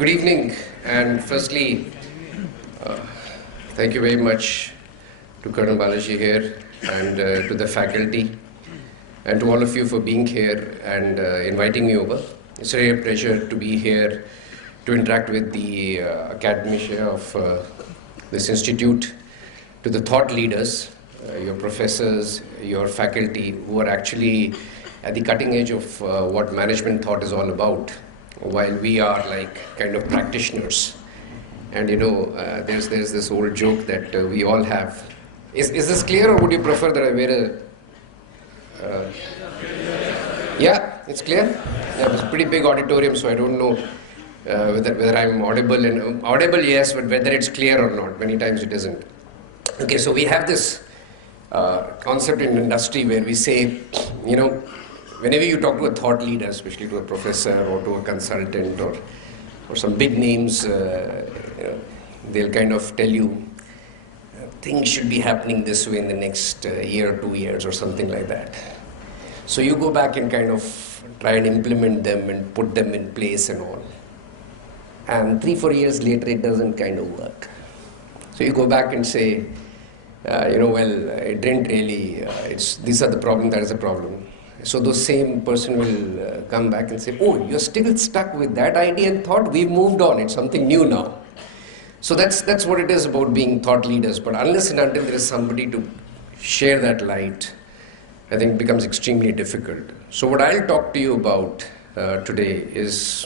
Good evening, and firstly, thank you very much to Colonel Balaji here and to the faculty and to all of you for being here and inviting me over. It's really a pleasure to be here to interact with the academia of this institute, to the thought leaders, your professors, your faculty who are actually at the cutting edge of what management thought is all about, while we are like kind of practitioners. And you know, there's this old joke that we all have. Is this clear, or would you prefer that I wear a... Yeah, it's clear? Yeah, it's a pretty big auditorium, so I don't know whether I'm audible. And audible, yes, but whether it's clear or not. Many times it isn't. Okay, so we have this concept in industry where we say, you know, whenever you talk to a thought leader, especially to a professor or to a consultant or some big names, you know, they'll kind of tell you things should be happening this way in the next year, 2 years, or something like that. So you go back and kind of try and implement them and put them in place and all. And 3-4 years later, it doesn't kind of work. So you go back and say, you know, well, it didn't really, these are the problem, that is the problem. So those same person will come back and say, oh, you're still stuck with that idea and thought, we've moved on, it's something new now. So that's what it is about being thought leaders. But unless and until there is somebody to share that light, I think it becomes extremely difficult. So what I'll talk to you about today is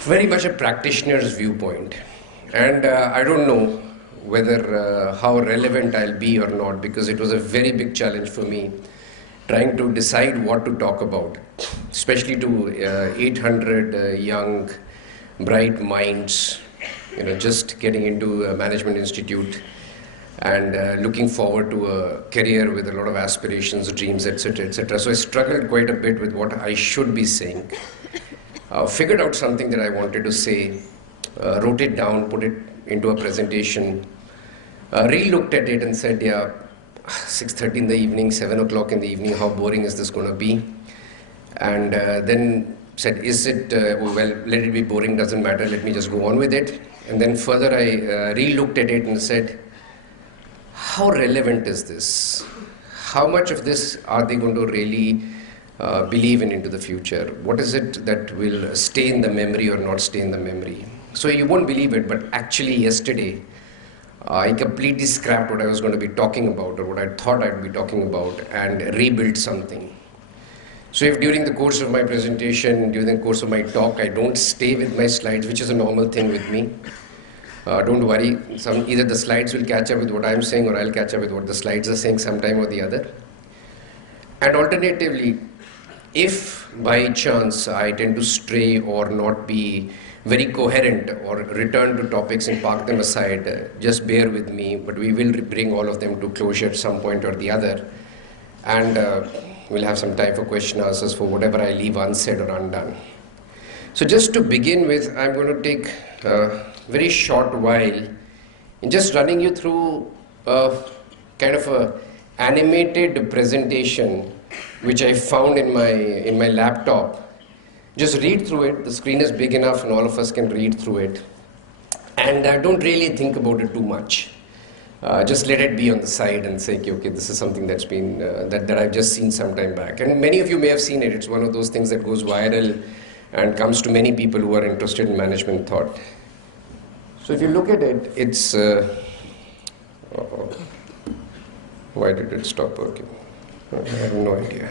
very much a practitioner's viewpoint. And I don't know whether how relevant I'll be or not, because it was a very big challenge for me trying to decide what to talk about, especially to 800 young, bright minds, you know, just getting into a management institute and looking forward to a career with a lot of aspirations, dreams, etc., etc. So I struggled quite a bit with what I should be saying. Figured out something that I wanted to say, wrote it down, put it into a presentation, re-looked at it and said, yeah, 6:30 in the evening, 7 o'clock in the evening, how boring is this going to be? And then said, is it, well, let it be boring, doesn't matter, let me just go on with it. And then further I re-looked at it and said, how relevant is this? How much of this are they going to really believe in into the future? What is it that will stay in the memory or not stay in the memory? So you won't believe it, but actually yesterday, I completely scrapped what I was going to be talking about or what I thought I'd be talking about and rebuilt something. So if during the course of my presentation, during the course of my talk, I don't stay with my slides, which is a normal thing with me, don't worry, either the slides will catch up with what I'm saying or I'll catch up with what the slides are saying sometime or the other. And alternatively, if by chance I tend to stray or not be very coherent or return to topics and park them aside, just bear with me, but we will bring all of them to closure at some point or the other. And we'll have some time for question answers for whatever I leave unsaid or undone. So just to begin with, I'm going to take a very short while in just running you through a kind of a animated presentation which I found in my laptop. Just read through it. The screen is big enough and all of us can read through it. And don't really think about it too much. Just let it be on the side and say, okay, this is something that's been, that I've just seen some time back. And many of you may have seen it. It's one of those things that goes viral and comes to many people who are interested in management thought. So if you look at it, it's, why did it stop working? I have no idea.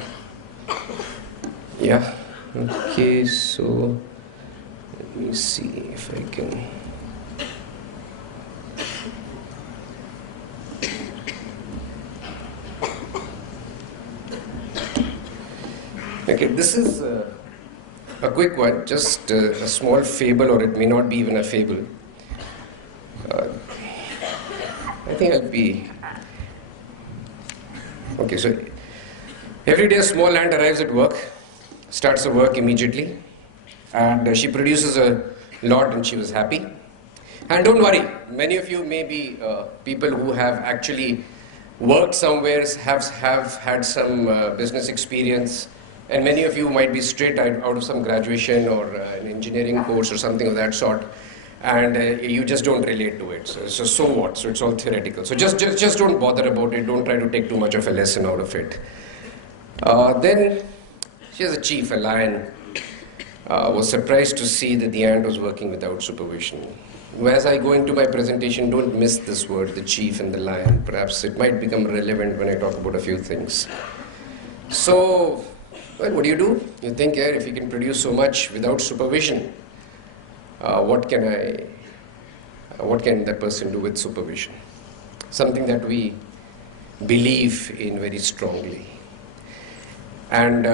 Yeah. Okay, so let me see if I can. Okay, this is a quick one, just a small fable, or it may not be even a fable. I think I'll be. Okay, so every day a small ant arrives at work. Starts the work immediately, and she produces a lot and she was happy. And don't worry, many of you may be people who have actually worked somewhere, have had some business experience, And many of you might be straight out of some graduation or an engineering course or something of that sort, and you just don't relate to it. So what? So it's all theoretical. So just don't bother about it. Don't try to take too much of a lesson out of it. Then, here's a chief, a lion, was surprised to see that the ant was working without supervision. As I go into my presentation, don't miss this word, the chief and the lion. Perhaps it might become relevant when I talk about a few things. So, well, what do? You think, yeah, if you can produce so much without supervision, what can that person do with supervision? Something that we believe in very strongly. And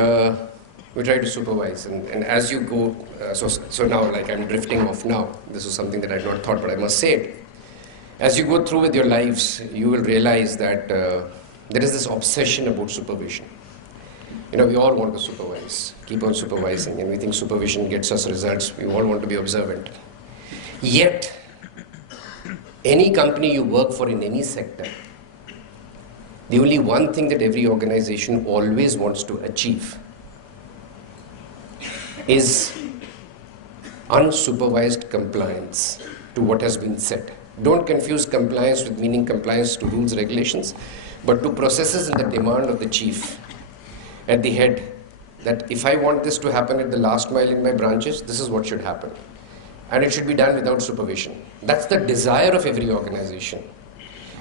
we try to supervise. And as you go, so now, like I'm drifting off now. This is something that I had not thought, but I must say it. As you go through with your lives, you will realize that there is this obsession about supervision. You know, we all want to supervise, keep on supervising, and we think supervision gets us results. We all want to be observant. Yet, any company you work for in any sector, the only one thing that every organization always wants to achieve is unsupervised compliance to what has been said. Don't confuse compliance with meaning compliance to rules, regulations, but to processes and the demand of the chief at the head, that if I want this to happen at the last mile in my branches, this is what should happen. And it should be done without supervision. That's the desire of every organization.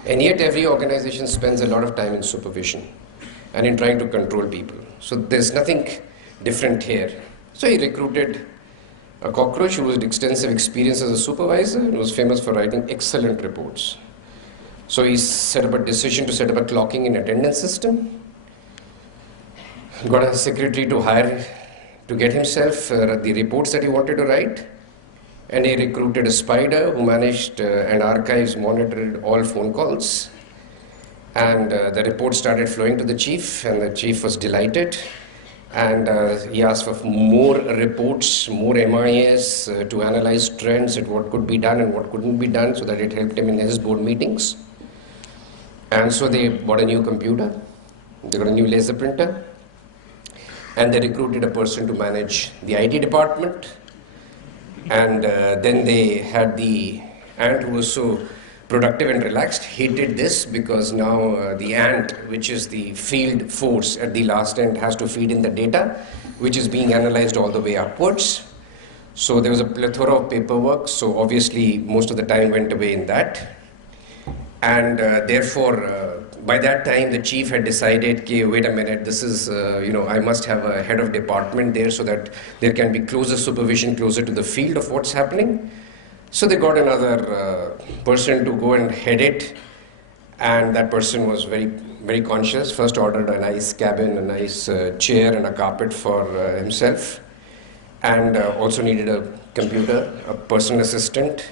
And yet every organization spends a lot of time in supervision and in trying to control people. So there's nothing different here. So he recruited a cockroach who had extensive experience as a supervisor and was famous for writing excellent reports. So he set up a decision to set up a clocking and attendance system. Got a secretary to hire to get himself the reports that he wanted to write. And he recruited a spider who managed and archives, monitored all phone calls. And the reports started flowing to the chief, and the chief was delighted. And he asked for more reports, more MIS to analyze trends at what could be done and what couldn't be done, so that it helped him in his board meetings. And so they bought a new computer, they got a new laser printer, and they recruited a person to manage the IT department. And then they had the ant who was so productive and relaxed. He did this because now the ant, which is the field force at the last end, has to feed in the data, which is being analyzed all the way upwards. So there was a plethora of paperwork, so obviously most of the time went away in that. And therefore, by that time, the chief had decided, okay, wait a minute, this is, I must have a head of department there so that there can be closer supervision, closer to the field of what's happening. So they got another person to go and head it, and that person was very, very conscious. First ordered a nice cabin, a nice chair and a carpet for himself, and also needed a computer, a personal assistant.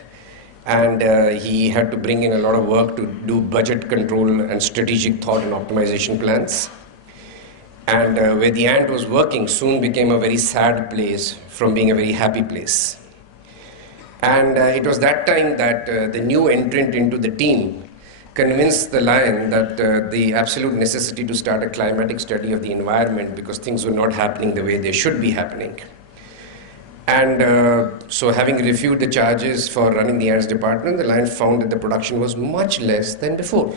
And he had to bring in a lot of work to do budget control and strategic thought and optimization plans. And where the ant was working soon became a very sad place from being a very happy place. And it was that time that the new entrant into the team convinced the lion that the absolute necessity to start a climatic study of the environment, because things were not happening the way they should be happening. And so having reviewed the charges for running the ants department, the lion found that the production was much less than before,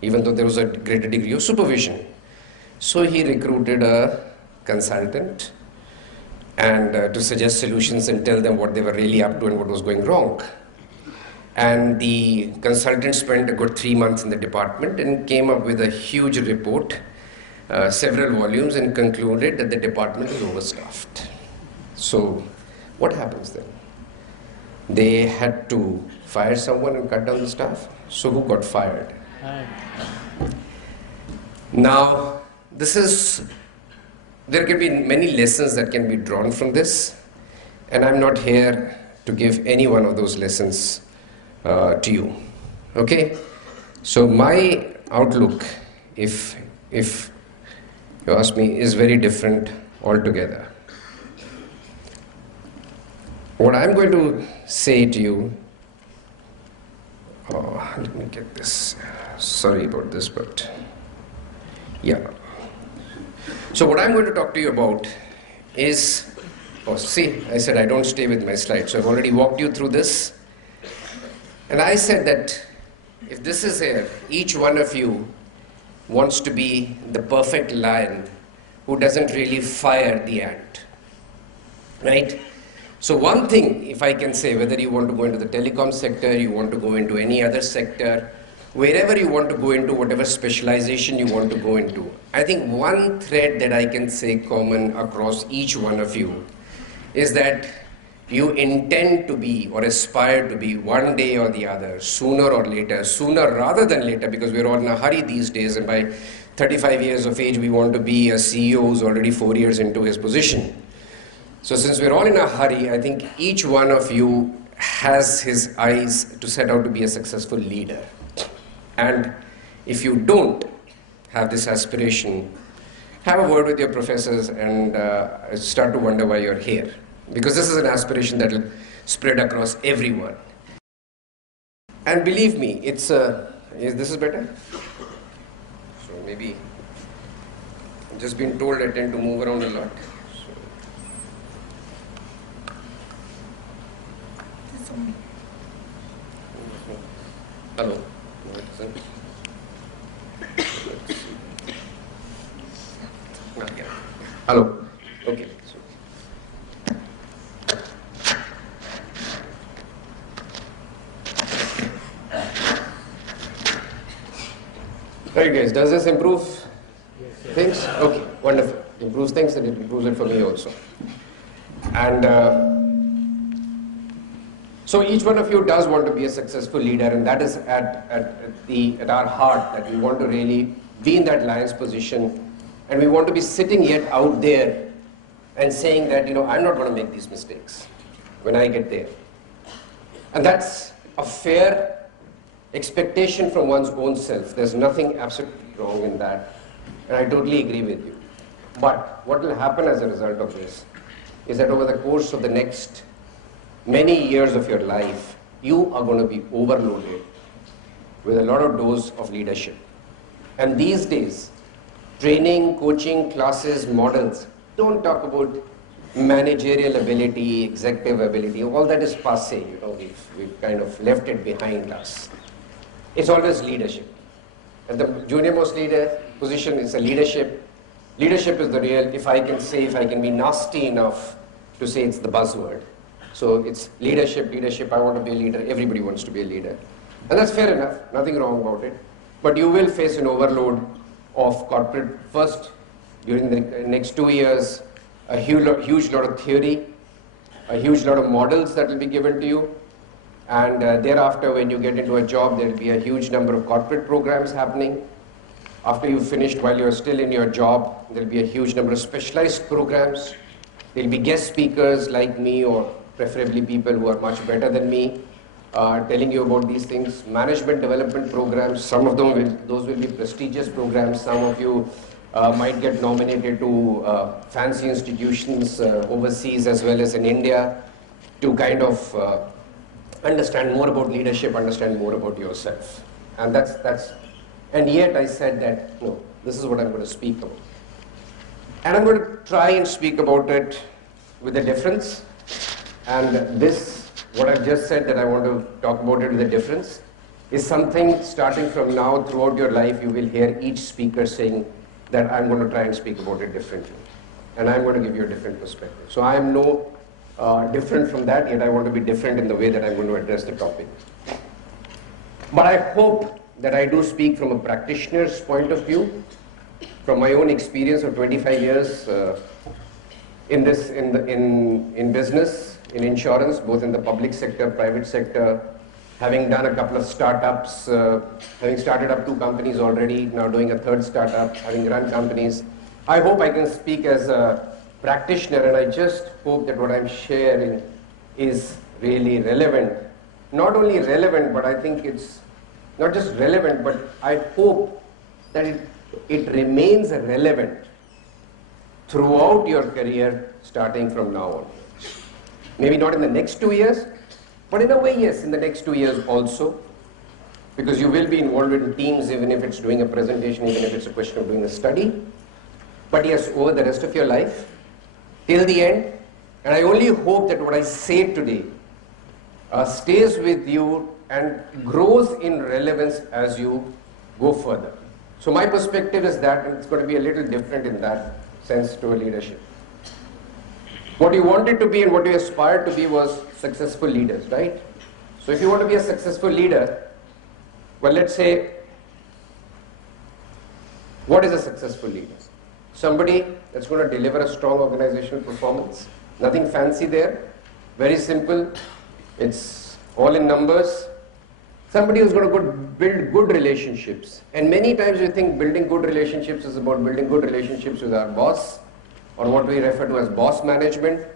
even though there was a greater degree of supervision. So he recruited a consultant and to suggest solutions and tell them what they were really up to and what was going wrong. And the consultant spent a good 3 months in the department and came up with a huge report, several volumes, and concluded that the department is overstaffed. So what happens then? They had to fire someone and cut down the staff. So who got fired? Now, there can be many lessons that can be drawn from this, and I'm not here to give any one of those lessons to you. Okay? So my outlook, if you ask me, is very different altogether. What I'm going to say to you, let me get this, sorry about this, but yeah. So what I'm going to talk to you about is, oh, see, I said I don't stay with my slides. So I've already walked you through this. And I said that if this is here, each one of you wants to be the perfect lion who doesn't really fire the ant, right? So one thing, if I can say, whether you want to go into the telecom sector, you want to go into any other sector, wherever you want to go into, whatever specialization you want to go into, I think one thread that I can say common across each one of you is that you intend to be or aspire to be one day or the other, sooner or later, sooner rather than later, because we're all in a hurry these days, and by 35 years of age, we want to be a CEO who's already 4 years into his position. So since we're all in a hurry, I think each one of you has his eyes to set out to be a successful leader. And if you don't have this aspiration, have a word with your professors and start to wonder why you're here. Because this is an aspiration that will spread across everyone. And believe me, this is better? So maybe, I've just been told I tend to move around a lot. So. Hello. Hello. Okay. Right, guys, does this improve things? Okay, wonderful. Improves things, and it improves it for me also. And so each one of you does want to be a successful leader, and that is at our heart, that we want to really be in that lion's position, and we want to be sitting yet out there and saying that, I'm not going to make these mistakes when I get there. And that's a fair expectation from one's own self. There's nothing absolutely wrong in that, and I totally agree with you. But what will happen as a result of this is that over the course of the next many years of your life, you are going to be overloaded with a lot of dose of leadership. And these days, training, coaching, classes, models don't talk about managerial ability, executive ability. All that is passé. We've kind of left it behind us. It's always leadership. At the junior most leader position, it's a leadership. Leadership is the real, if I can be nasty enough to say it's the buzzword. So it's leadership, I want to be a leader, everybody wants to be a leader. And that's fair enough, nothing wrong about it. But you will face an overload of corporate, first, during the next 2 years, a huge lot of theory, a huge lot of models that will be given to you. And thereafter, when you get into a job, there will be a huge number of corporate programs happening. After you've finished, while you're still in your job, there will be a huge number of specialized programs. There will be guest speakers like me, or preferably people who are much better than me, telling you about these things. Management development programs, some of them those will be prestigious programs. Some of you might get nominated to fancy institutions overseas as well as in India to kind of understand more about leadership, understand more about yourself. And and yet I said that, no, this is what I'm going to speak about. And I'm going to try and speak about it with a difference. And this, what I've just said that I want to talk about it with a difference, is something starting from now throughout your life, you will hear each speaker saying that I'm going to try and speak about it differently. And I'm going to give you a different perspective. So I am no different from that, yet I want to be different in the way that I'm going to address the topic. But I hope that I do speak from a practitioner's point of view, from my own experience of 25 years in business, in insurance, both in the public sector, private sector, having done a couple of startups, having started up 2 companies already, now doing a 3rd startup, having run companies. I hope I can speak as a practitioner, and I just hope that what I'm sharing is really relevant. Not only relevant, but I think it's not just relevant, but I hope that it remains relevant throughout your career starting from now on. Maybe not in the next 2 years, but in a way, yes, in the next 2 years also, because you will be involved in teams, even if it's doing a presentation, even if it's a question of doing a study. But yes, over the rest of your life, till the end, and I only hope that what I say today stays with you and grows in relevance as you go further. So my perspective is that, and it's going to be a little different in that sense to a leadership. What you wanted to be and what you aspired to be was successful leaders, right? So if you want to be a successful leader, well, let's say, what is a successful leader? Somebody that's going to deliver a strong organizational performance. Nothing fancy there. Very simple. It's all in numbers. Somebody who's going to build good relationships. And many times we think building good relationships is about building good relationships with our boss, or what we refer to as boss management,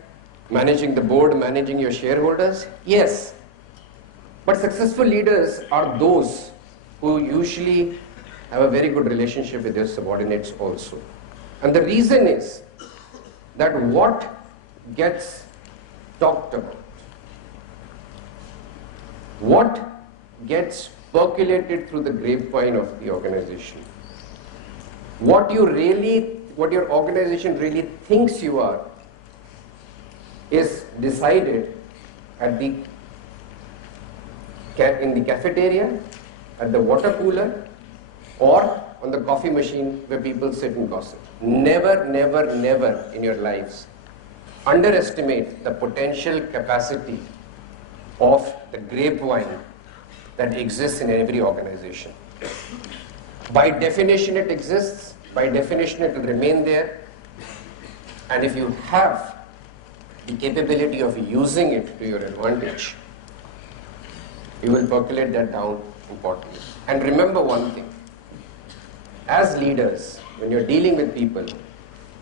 managing the board, managing your shareholders. Yes. But successful leaders are those who usually have a very good relationship with their subordinates also. And the reason is that what gets talked about, what gets percolated through the grapevine of the organization, what your organization really thinks you are, is decided at in the cafeteria, at the water cooler, or on the coffee machine where people sit and gossip. Never, never, never in your lives underestimate the potential capacity of the grapevine that exists in every organization. By definition it exists, by definition it will remain there, and if you have the capability of using it to your advantage, you will percolate that down importantly. And remember one thing, as leaders, when you're dealing with people,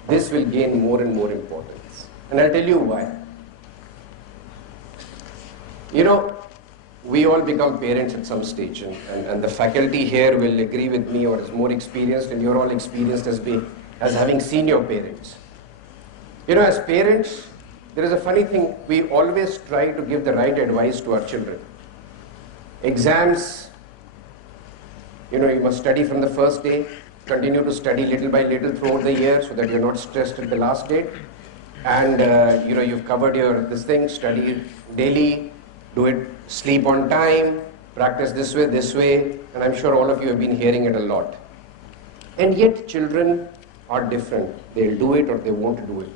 this will gain more and more importance. And I'll tell you why. You know, we all become parents at some stage, and the faculty here will agree with me, or is more experienced, and you're all experienced as having seen your parents. You know, as parents, there is a funny thing, we always try to give the right advice to our children. Exams, you know, you must study from the first day, continue to study little by little throughout the year so that you're not stressed at the last date. And, you know, you've covered this thing, study daily, do it, sleep on time, practice this way, and I'm sure all of you have been hearing it a lot. And yet children are different. They'll do it or they won't do it.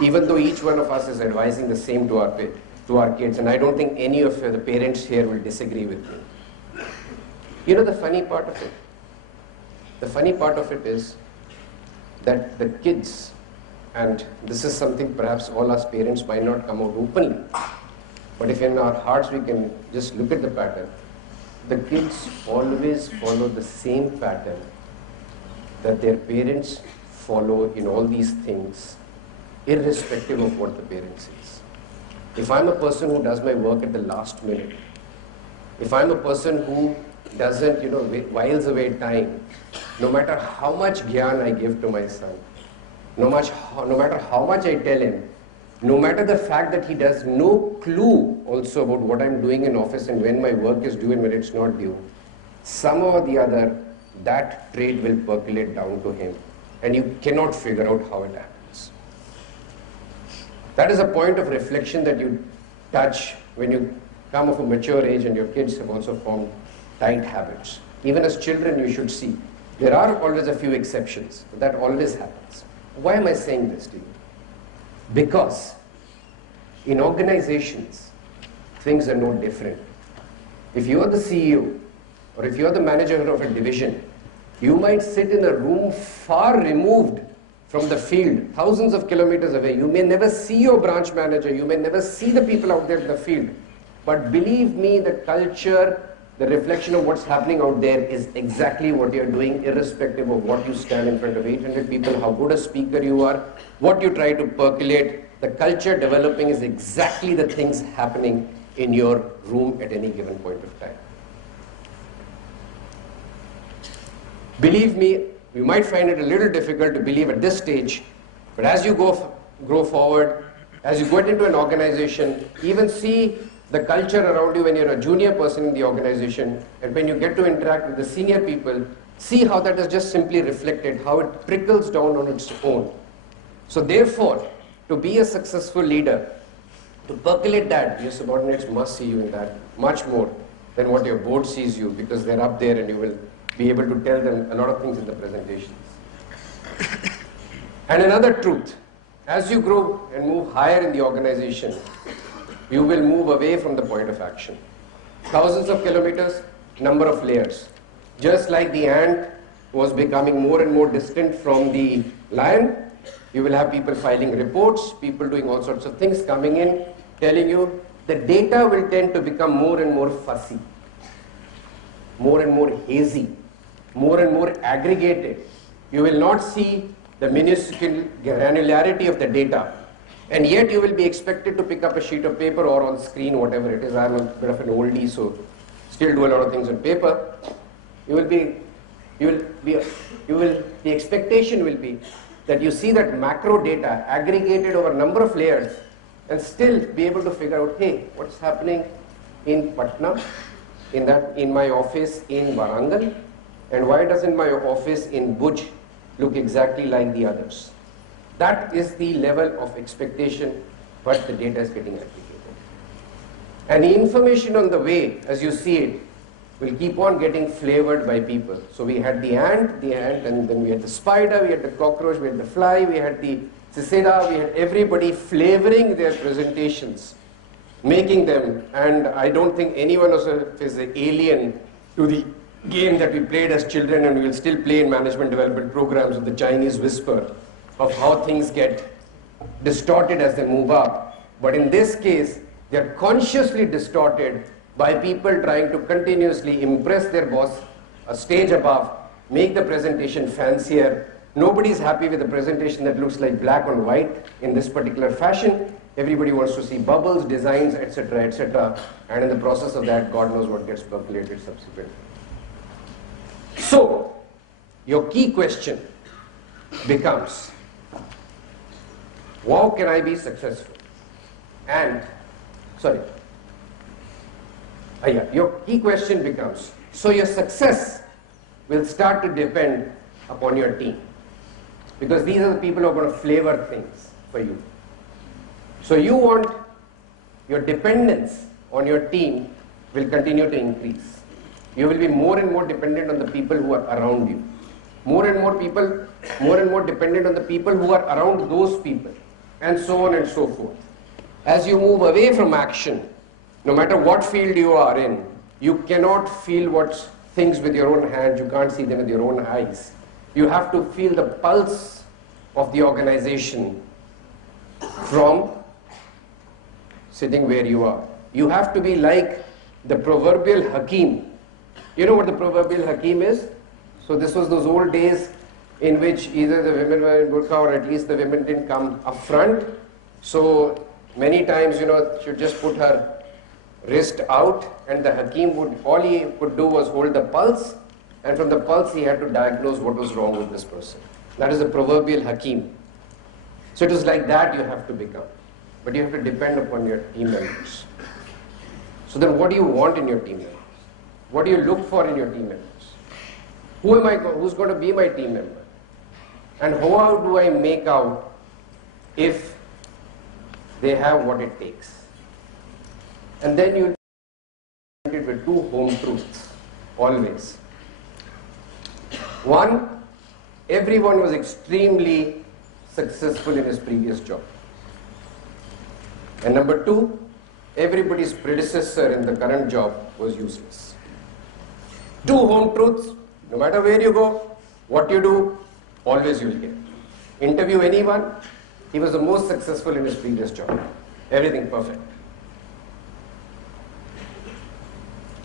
Even though each one of us is advising the same to our kids, and I don't think any of the parents here will disagree with me. You know the funny part of it? The funny part of it is that the kids, and this is something perhaps all us parents might not come out openly, but if in our hearts we can just look at the pattern, the kids always follow the same pattern that their parents follow in all these things, irrespective of what the parent says. If I'm a person who does my work at the last minute, if I'm a person who doesn't, you know, whiles away time, no matter how much gyan I give to my son, no matter how much I tell him, no matter the fact that he does no clue also about what I'm doing in office and when my work is due and when it's not due, somehow or the other, that trait will percolate down to him, and you cannot figure out how it happens. That is a point of reflection that you touch when you come of a mature age and your kids have also formed tight habits. Even as children, you should see. There are always a few exceptions, but that always happens. Why am I saying this to you? Because in organizations, things are no different. If you are the CEO, or if you are the manager of a division, you might sit in a room far removed from the field, thousands of kilometers away. You may never see your branch manager, you may never see the people out there in the field. But believe me, the culture, the reflection of what's happening out there is exactly what you're doing, irrespective of what you stand in front of 800 people, how good a speaker you are, what you try to percolate. The culture developing is exactly the things happening in your room at any given point of time. Believe me, you might find it a little difficult to believe at this stage, but as you grow forward, as you get into an organization, even see the culture around you when you're a junior person in the organization, and when you get to interact with the senior people, See how that is just simply reflected, how it trickles down on its own. So therefore, to be a successful leader, to percolate that, your subordinates must see you in that much more than what your board sees you, because they're up there and you will be able to tell them a lot of things in the presentations. And another truth, as you grow and move higher in the organization, you will move away from the point of action. Thousands of kilometers, number of layers. Just like the ant was becoming more and more distant from the lion, you will have people filing reports, people doing all sorts of things, coming in, telling you the data will tend to become more and more fussy, more and more hazy, more and more aggregated. You will not see the minuscule granularity of the data, and yet you will be expected to pick up a sheet of paper or on screen, whatever it is. I'm a bit of an oldie, so still do a lot of things on paper. The expectation will be that you see that macro data aggregated over a number of layers and still be able to figure out, hey, what's happening in Patna, in my office in Warangal, and why doesn't my office in Bhuj look exactly like the others? That is the level of expectation, but the data is getting aggregated. And the information on the way, as you see it, will keep on getting flavored by people. So we had the ant, and then we had the spider, we had the cockroach, we had the fly, we had the cicada, we had everybody flavoring their presentations, making them, and I don't think anyone of us is an alien to the game that we played as children and we will still play in management development programs with the Chinese whisper of how things get distorted as they move up. But in this case, they are consciously distorted by people trying to continuously impress their boss a stage above, make the presentation fancier. Nobody's happy with a presentation that looks like black on white in this particular fashion. Everybody wants to see bubbles, designs, etc., etc. And in the process of that, God knows what gets percolated subsequently. So, your key question becomes, how can I be successful? And, your key question becomes, so your success will start to depend upon your team. Because these are the people who are going to flavor things for you. So you want your dependence on your team will continue to increase. You will be more and more dependent on the people who are around you. More and more dependent on the people who are around those people, and so on and so forth. As you move away from action, no matter what field you are in, you cannot feel what things with your own hands, you can't see them with your own eyes. You have to feel the pulse of the organization from sitting where you are. You have to be like the proverbial Hakim. You know what the proverbial Hakim is? So this was those old days in which either the women were in burqa or at least the women didn't come up front. So many times, she would just put her wrist out and the Hakim all he could do was hold the pulse, and from the pulse he had to diagnose what was wrong with this person. That is the proverbial Hakim. So it is like that you have to become. But you have to depend upon your team members. So then what do you want in your team members? What do you look for in your team members? Who's going to be my team member? And how do I make out if they have what it takes? And then you'll be presented with two home truths, always. One, everyone was extremely successful in his previous job. And number two, everybody's predecessor in the current job was useless. Two home truths, no matter where you go, what you do, always you will get. Interview anyone, he was the most successful in his previous job. Everything perfect.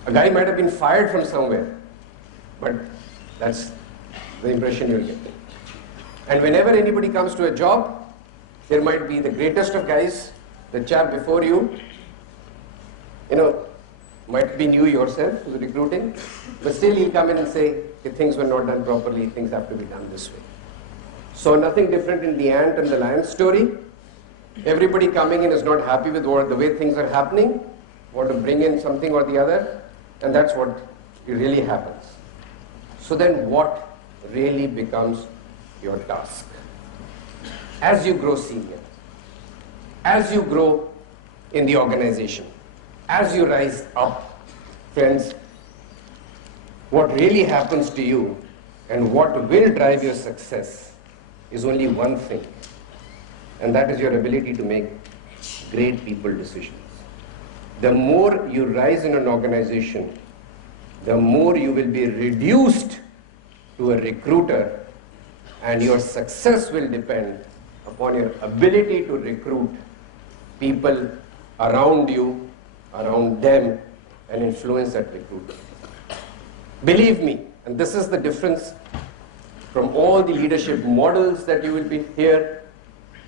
A guy might have been fired from somewhere, but that's the impression you'll get. And whenever anybody comes to a job, there might be the greatest of guys, the chap before you, might be new yourself who's recruiting, but still he'll come in and say, things were not done properly, things have to be done this way. So nothing different in the ant and the lion story. Everybody coming in is not happy with the way things are happening, want to bring in something or the other, and that's what really happens. So then what really becomes your task? As you grow senior, as you grow in the organization, as you rise up, friends, what really happens to you and what will drive your success is only one thing, and that is your ability to make great people decisions. The more you rise in an organization, the more you will be reduced to a recruiter, and your success will depend upon your ability to recruit people around you, around them, and influence that recruitment. Believe me, and this is the difference from all the leadership models that you will be here,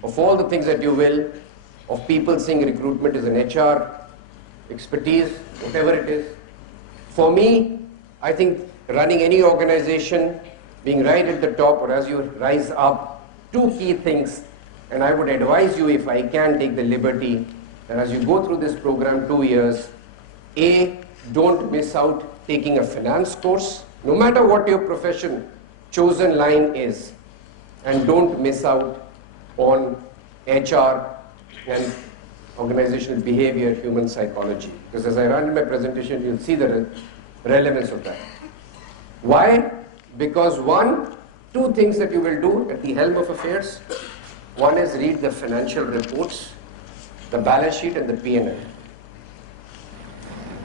of all the things that you will, of people saying recruitment is an HR expertise, whatever it is. For me, I think running any organization, being right at the top or as you rise up, two key things, and I would advise you, if I can take the liberty, that as you go through this program 2 years, A, don't miss out taking a finance course, no matter what your profession chosen line is, and don't miss out on HR and organizational behavior, human psychology. Because as I run in my presentation, you'll see the relevance of that. Why? Because two things that you will do at the helm of affairs. One is read the financial reports, the balance sheet and the P&L.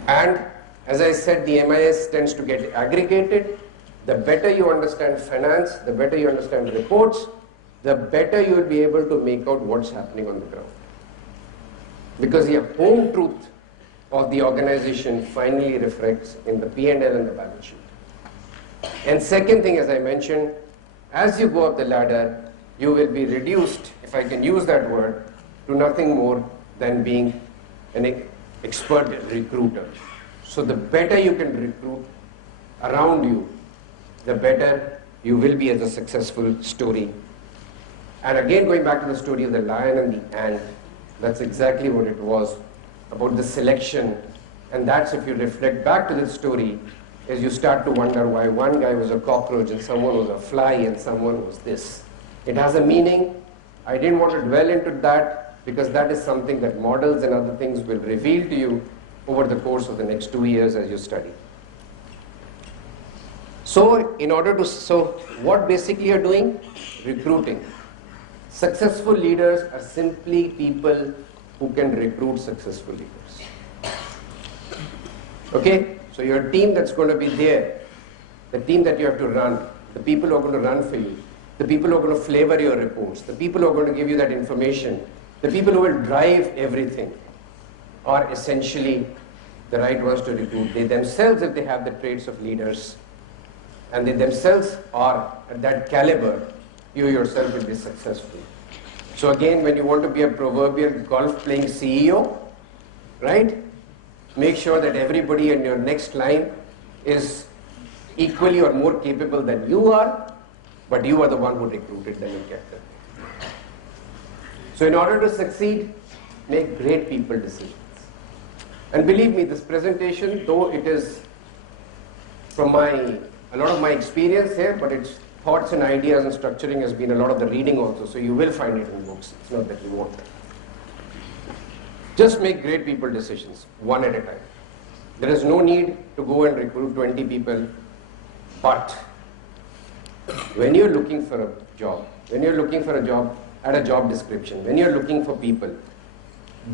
And as I said, the MIS tends to get aggregated. The better you understand finance, the better you understand reports, the better you will be able to make out what's happening on the ground. Because the home truth of the organization finally reflects in the P&L and the balance sheet. And second thing, as I mentioned, as you go up the ladder, you will be reduced, if I can use that word, to nothing more than being an expert recruiter. So the better you can recruit around you, the better you will be as a successful story. And again, going back to the story of the lion and the ant, that's exactly what it was about the selection. And that's, if you reflect back to the story, as you start to wonder why one guy was a cockroach and someone was a fly and someone was this. It has a meaning. I didn't want to dwell into that because that is something that models and other things will reveal to you over the course of the next 2 years as you study. So what basically you're doing? Recruiting. Successful leaders are simply people who can recruit successful leaders. Okay? So your team that's going to be there, the team that you have to run, the people who are going to run for you, the people who are going to flavor your reports, the people who are going to give you that information, the people who will drive everything are essentially the right ones to recruit. They themselves, if they have the traits of leaders, and they themselves are at that caliber, you yourself will be successful. So again, when you want to be a proverbial golf-playing CEO, right? Make sure that everybody in your next line is equally or more capable than you are, but you are the one who recruited them and kept them. So in order to succeed, make great people decisions. And believe me, this presentation, though it is from a lot of my experience here, but its thoughts and ideas and structuring has been a lot of the reading also, so you will find it in books. It's not that you won't. Just make great people decisions, one at a time. There is no need to go and recruit 20 people, but when you're looking for a job, when you're looking for a job, add a job description. When you're looking for people,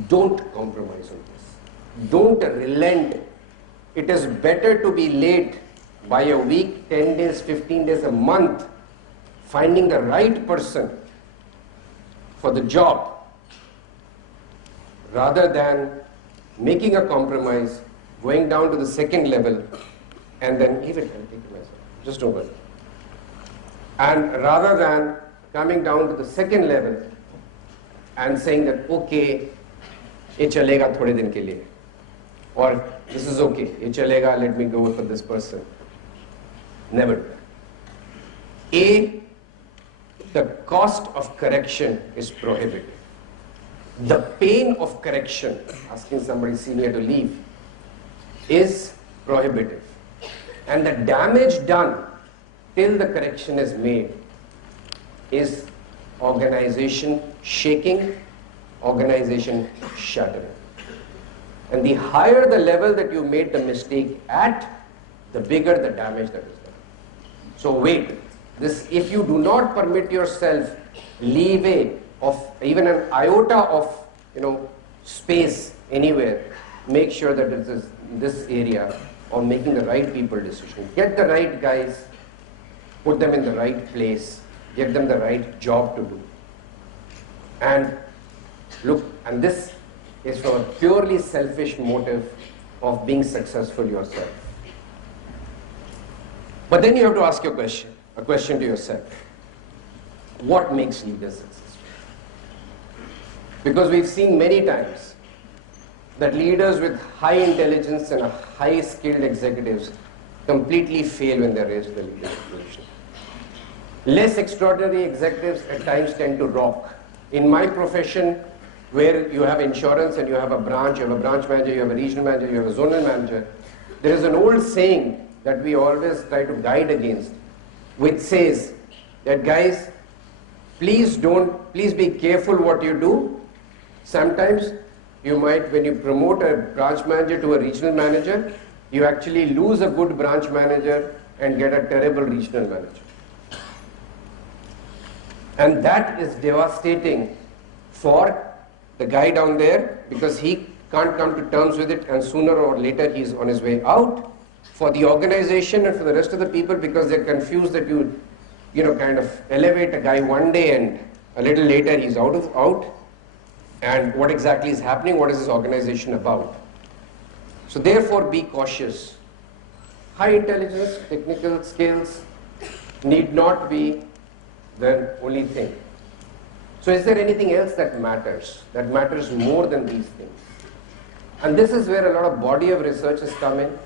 don't compromise on this. Don't relent. It is better to be late by a week, 10 days, 15 days, a month, finding the right person for the job, rather than making a compromise, going down to the second level, and then even I'll take it myself, just don't worry. And rather than coming down to the second level and saying that, okay, ye chalega thode din ke liye, or this is okay, ye chalega, let me go for this person. Never do that. A, the cost of correction is prohibitive. The pain of correction, asking somebody senior to leave, is prohibitive. And the damage done till the correction is made is organization shaking, organization shattering. And the higher the level that you made the mistake at, the bigger the damage that is done. So wait, if you do not permit yourself leeway of even an iota of space anywhere, make sure that it is this area of making the right people decision. Get the right guys, put them in the right place, give them the right job to do. And look, and this is from a purely selfish motive of being successful yourself. But then you have to ask a question to yourself. What makes leaders successful? Because we've seen many times that leaders with high intelligence and high skilled executives completely fail when they're raised to the leadership position. Less extraordinary executives at times tend to rock. In my profession, where you have insurance and you have a branch manager, you have a regional manager, you have a zonal manager, there is an old saying that we always try to guide against, which says that guys, please be careful what you do. Sometimes you might, when you promote a branch manager to a regional manager, you actually lose a good branch manager and get a terrible regional manager. And that is devastating for the guy down there, because he can't come to terms with it, and sooner or later he's on his way out. For the organization and for the rest of the people, because they're confused that you kind of elevate a guy one day and a little later he's out. And what exactly is happening? What is this organization about? So therefore, be cautious. High intelligence, technical skills need not be the only thing. So is there anything else that matters more than these things? And this is where a lot of body of research has come in.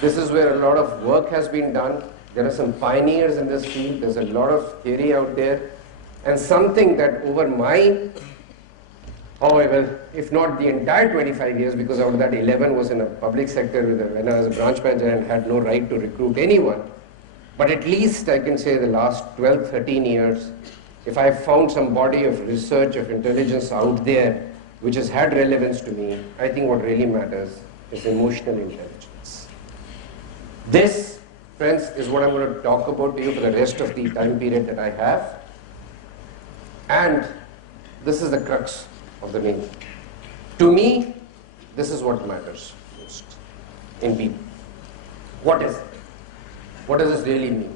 This is where a lot of work has been done. There are some pioneers in this field. There's a lot of theory out there. And something that over my, if not the entire 25 years, because out of that 11 was in a public sector when I was a branch manager and had no right to recruit anyone. But at least I can say the last 12, 13 years, if I found some body of research of intelligence out there which has had relevance to me, I think what really matters is emotional intelligence. This, friends, is what I'm going to talk about to you for the rest of the time period that I have. And this is the crux of the main. To me, this is what matters most in people. What is it? What does this really mean?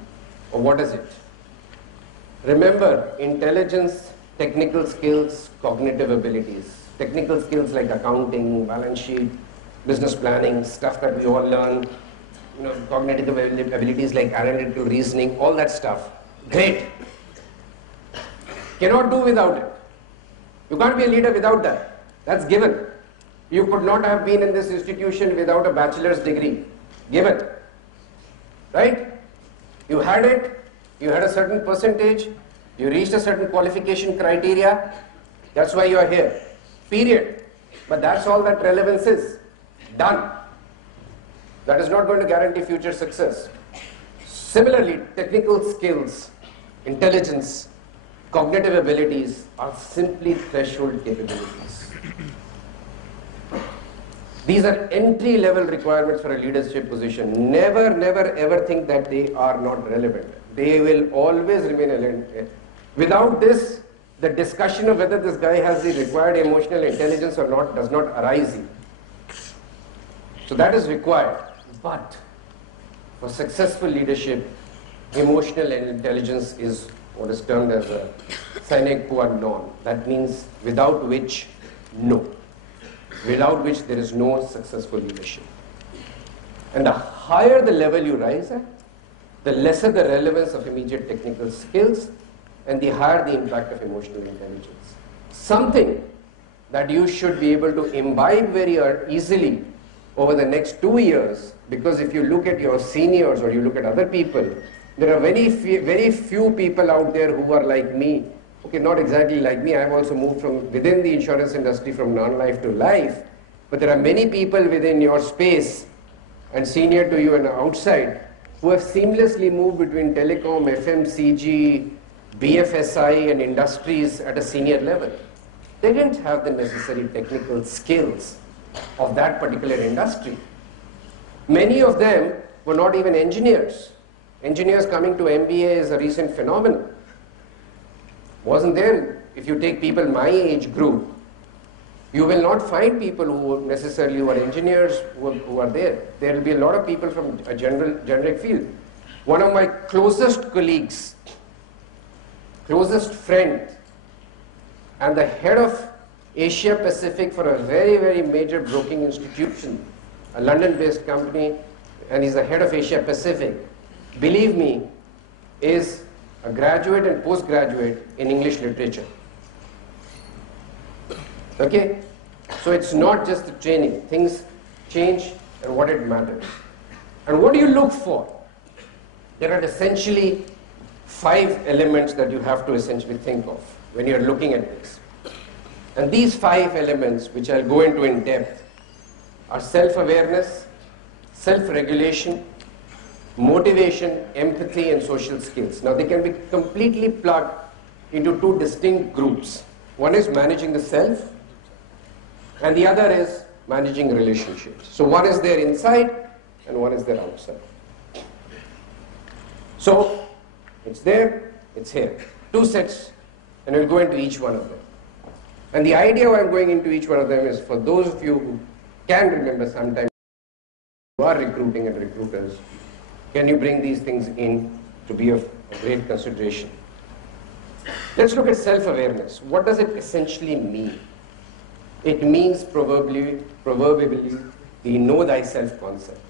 Or what is it? Remember, intelligence, technical skills, cognitive abilities. Technical skills like accounting, balance sheet, business planning, stuff that we all learn. Cognitive abilities like analytical reasoning, all that stuff. Great. Cannot do without it. You can't be a leader without that. That's given. You could not have been in this institution without a bachelor's degree. Given. Right? You had it, you had a certain percentage, you reached a certain qualification criteria, that's why you are here. Period. But that's all that relevance is. Done. That is not going to guarantee future success. Similarly, technical skills, intelligence, cognitive abilities are simply threshold capabilities. These are entry-level requirements for a leadership position. Never, ever think that they are not relevant. They will always remain relevant. Without this, the discussion of whether this guy has the required emotional intelligence or not does not arise here. So that is required. But for successful leadership, emotional intelligence is what is termed as a sine qua non. That means without which, no. Without which there is no successful leadership. And the higher the level you rise at, the lesser the relevance of immediate technical skills and the higher the impact of emotional intelligence. Something that you should be able to imbibe very easily over the next 2 years, because if you look at your seniors or you look at other people, there are very few people out there who are like me. Okay, not exactly like me. I've also moved from within the insurance industry from non-life to life. But there are many people within your space and senior to you and outside who have seamlessly moved between telecom, FMCG, BFSI and industries at a senior level. They didn't have the necessary technical skills of that particular industry. Many of them were not even engineers. Engineers coming to MBA is a recent phenomenon. Wasn't there, if you take people my age group, you will not find people who necessarily were engineers who are there. There will be a lot of people from a generic field. One of my closest colleagues, closest friend, and the head of Asia Pacific for a very, very major broking institution, a London-based company, and he's the head of Asia Pacific, believe me, is a graduate and postgraduate in English literature. Okay? So it's not just the training. Things change and what it matters. And what do you look for? There are essentially 5 elements that you have to essentially think of when you're looking at this. And these 5 elements, which I'll go into in depth, are self-awareness, self-regulation, motivation, empathy, and social skills. Now, they can be completely plugged into 2 distinct groups. One is managing the self, and the other is managing relationships. So one is there inside, and one is there outside. So, it's there, it's here. 2 sets, and we'll go into each one of them. And the idea why I'm going into each one of them is for those of you who can remember sometimes who are recruiting and recruiters, can you bring these things in to be of great consideration? Let's look at self-awareness. What does it essentially mean? It means proverbially the know thyself concept.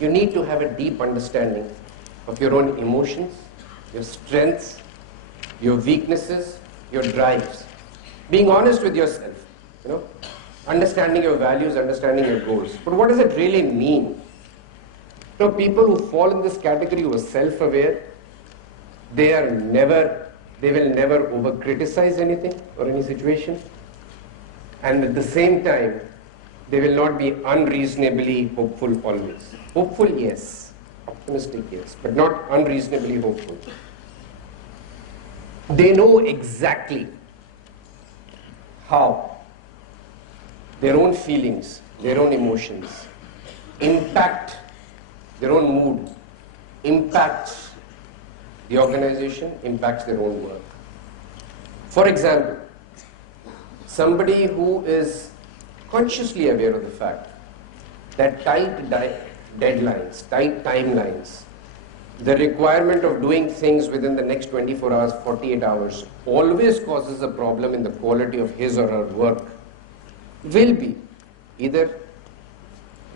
You need to have a deep understanding of your own emotions, your strengths, your weaknesses, your drives. Being honest with yourself, understanding your values, understanding your goals. But what does it really mean? People who fall in this category who are self-aware, they will never over-criticize anything or any situation. And at the same time, they will not be unreasonably hopeful always. Hopeful, yes. Optimistic, yes. But not unreasonably hopeful. They know exactly how their own feelings, their own emotions impact their own mood, impacts the organization, impacts their own work. For example, somebody who is consciously aware of the fact that tight deadlines, tight timelines, the requirement of doing things within the next 24 hours, 48 hours always causes a problem in the quality of his or her work,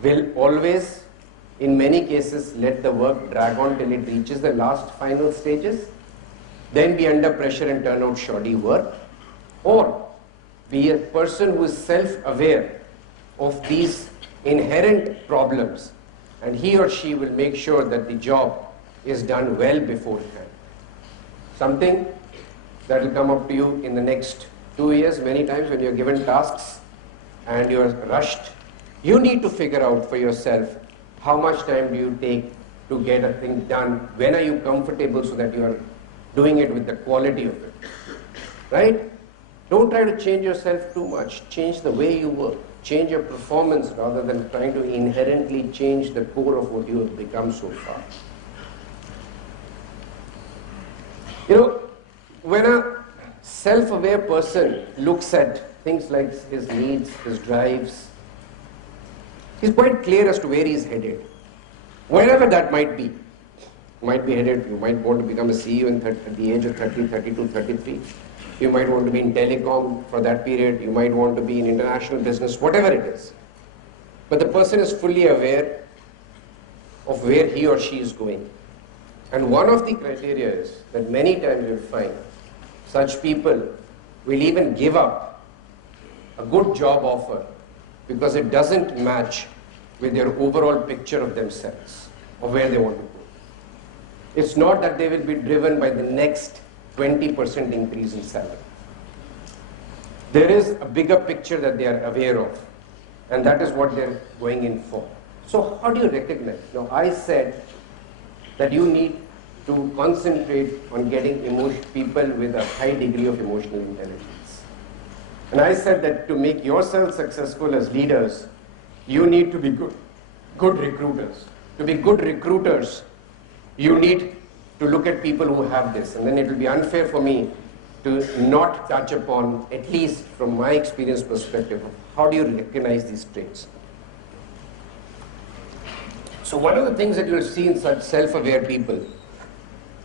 will always, in many cases, let the work drag on till it reaches the last final stages, then be under pressure and turn out shoddy work, or be a person who is self-aware of these inherent problems, and he or she will make sure that the job is done well beforehand. Something that will come up to you in the next 2 years, many times when you're given tasks and you're rushed, you need to figure out for yourself how much time do you take to get a thing done, when are you comfortable so that you are doing it with the quality of it, right? Don't try to change yourself too much. Change the way you work. Change your performance rather than trying to inherently change the core of what you have become so far. When a self-aware person looks at things like his needs, his drives, he's quite clear as to where he's headed. Wherever that might be. You might be headed, you might want to become a CEO at the age of 30, 32, 33. You might want to be in telecom for that period. You might want to be in international business, whatever it is. But the person is fully aware of where he or she is going. And one of the criteria is that many times you'll find such people will even give up a good job offer because it doesn't match with their overall picture of themselves, of where they want to go. It's not that they will be driven by the next 20% increase in salary. There is a bigger picture that they are aware of, and that is what they're going in for. So how do you recognize? Now, I said that you need to concentrate on getting people with a high degree of emotional intelligence. And I said that to make yourself successful as leaders, you need to be good recruiters. To be good recruiters, you need to look at people who have this. And then it will be unfair for me to not touch upon, at least from my experience perspective, how do you recognize these traits? So one of the things that you'll see in such self-aware people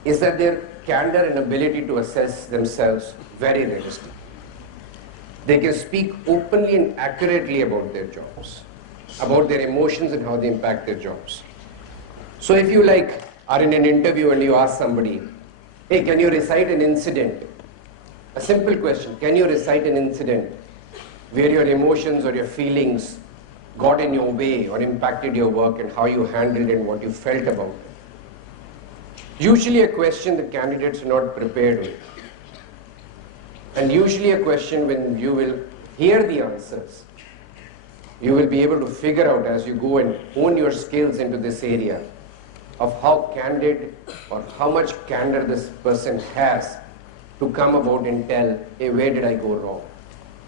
is that their candor and ability to assess themselves very realistic. They can speak openly and accurately about their jobs, about their emotions and how they impact their jobs. So if you are in an interview and you ask somebody, hey, can you recite an incident? A simple question, can you recite an incident where your emotions or your feelings got in your way or impacted your work and how you handled it and what you felt about it? Usually a question the candidates are not prepared with. And usually a question when you will hear the answers, you will be able to figure out as you go and hone your skills into this area of how candid or how much candor this person has to come about and tell, hey, where did I go wrong?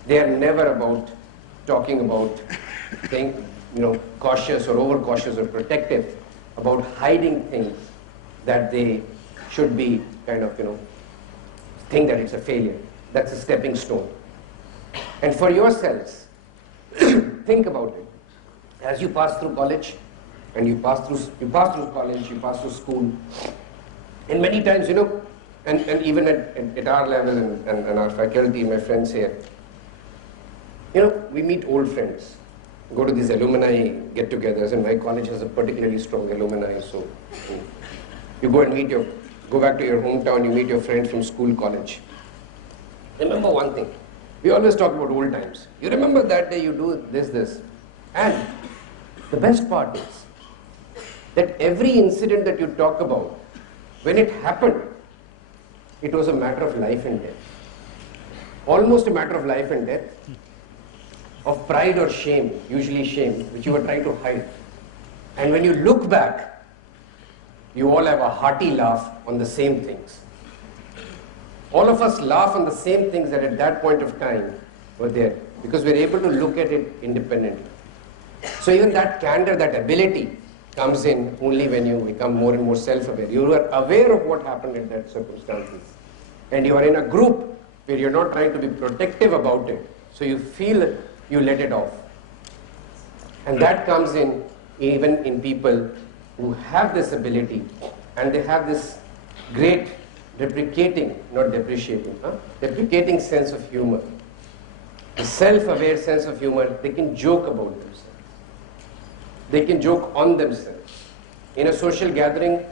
They are never about talking about cautious or overcautious or protective, about hiding things that they should be think that it's a failure. That's a stepping stone. And for yourselves, think about it. As you pass through college, and you pass through college, you pass through school, and many times, and even at our level and our faculty, my friends here, we meet old friends, go to these alumni get-togethers, and my college has a particularly strong alumni, so you go and go back to your hometown, you meet your friends from school, college. Remember one thing, we always talk about old times. You remember that day you do this. And the best part is that every incident that you talk about, when it happened, it was a matter of life and death. Almost a matter of life and death, of pride or shame, usually shame, which you were trying to hide. And when you look back, you all have a hearty laugh on the same things. All of us laugh on the same things that at that point of time were there, because we're able to look at it independently. So even that candor, that ability comes in only when you become more and more self-aware. You are aware of what happened in that circumstances. And you are in a group where you're not trying to be protective about it. So you feel it, you let it off. And that comes in even in people who have this ability, and they have this great deprecating, not depreciating, deprecating sense of humor. A self-aware sense of humor. They can joke about themselves. They can joke on themselves. In a social gathering,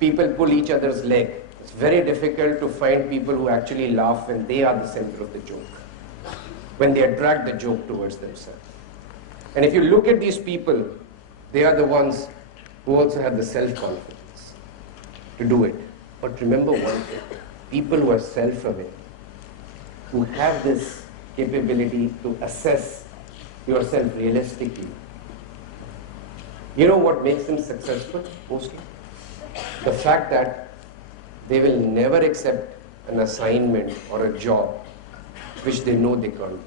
people pull each other's leg. It's very difficult to find people who actually laugh when they are the center of the joke, when they attract the joke towards themselves. And if you look at these people, they are the ones who also have the self-confidence to do it. But remember one thing, people who are self-aware, who have this capability to assess yourself realistically, you know what makes them successful mostly? The fact that they will never accept an assignment or a job which they know they can't do.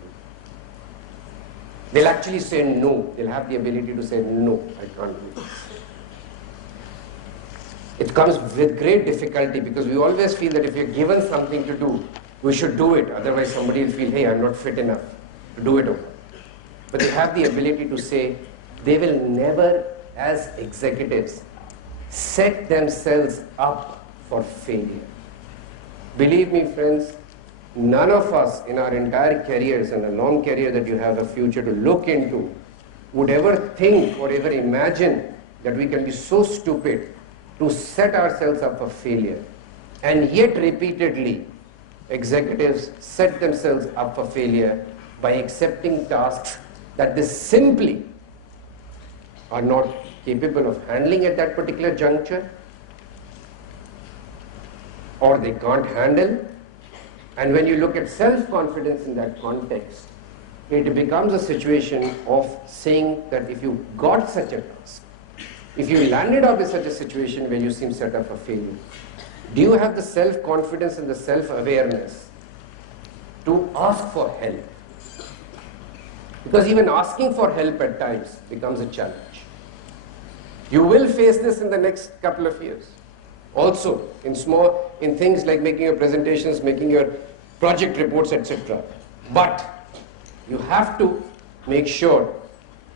They'll actually say no. They'll have the ability to say no, I can't do this. It comes with great difficulty because we always feel that if you're given something to do, we should do it. Otherwise somebody will feel, hey, I'm not fit enough to do it. But they have the ability to say, they will never, as executives, set themselves up for failure. Believe me, friends, none of us in our entire careers and a long career that you have a future to look into would ever think or ever imagine that we can be so stupid to set ourselves up for failure. And yet repeatedly, executives set themselves up for failure by accepting tasks that they simply are not capable of handling at that particular juncture, or they can't handle. And when you look at self-confidence in that context, it becomes a situation of saying that if you got such a task, If you landed up in such a situation where you seem set up for failure, do you have the self-confidence and the self-awareness to ask for help? Because even asking for help at times becomes a challenge. You will face this in the next couple of years. Also, in things like making your presentations, making your project reports, etc. But you have to make sure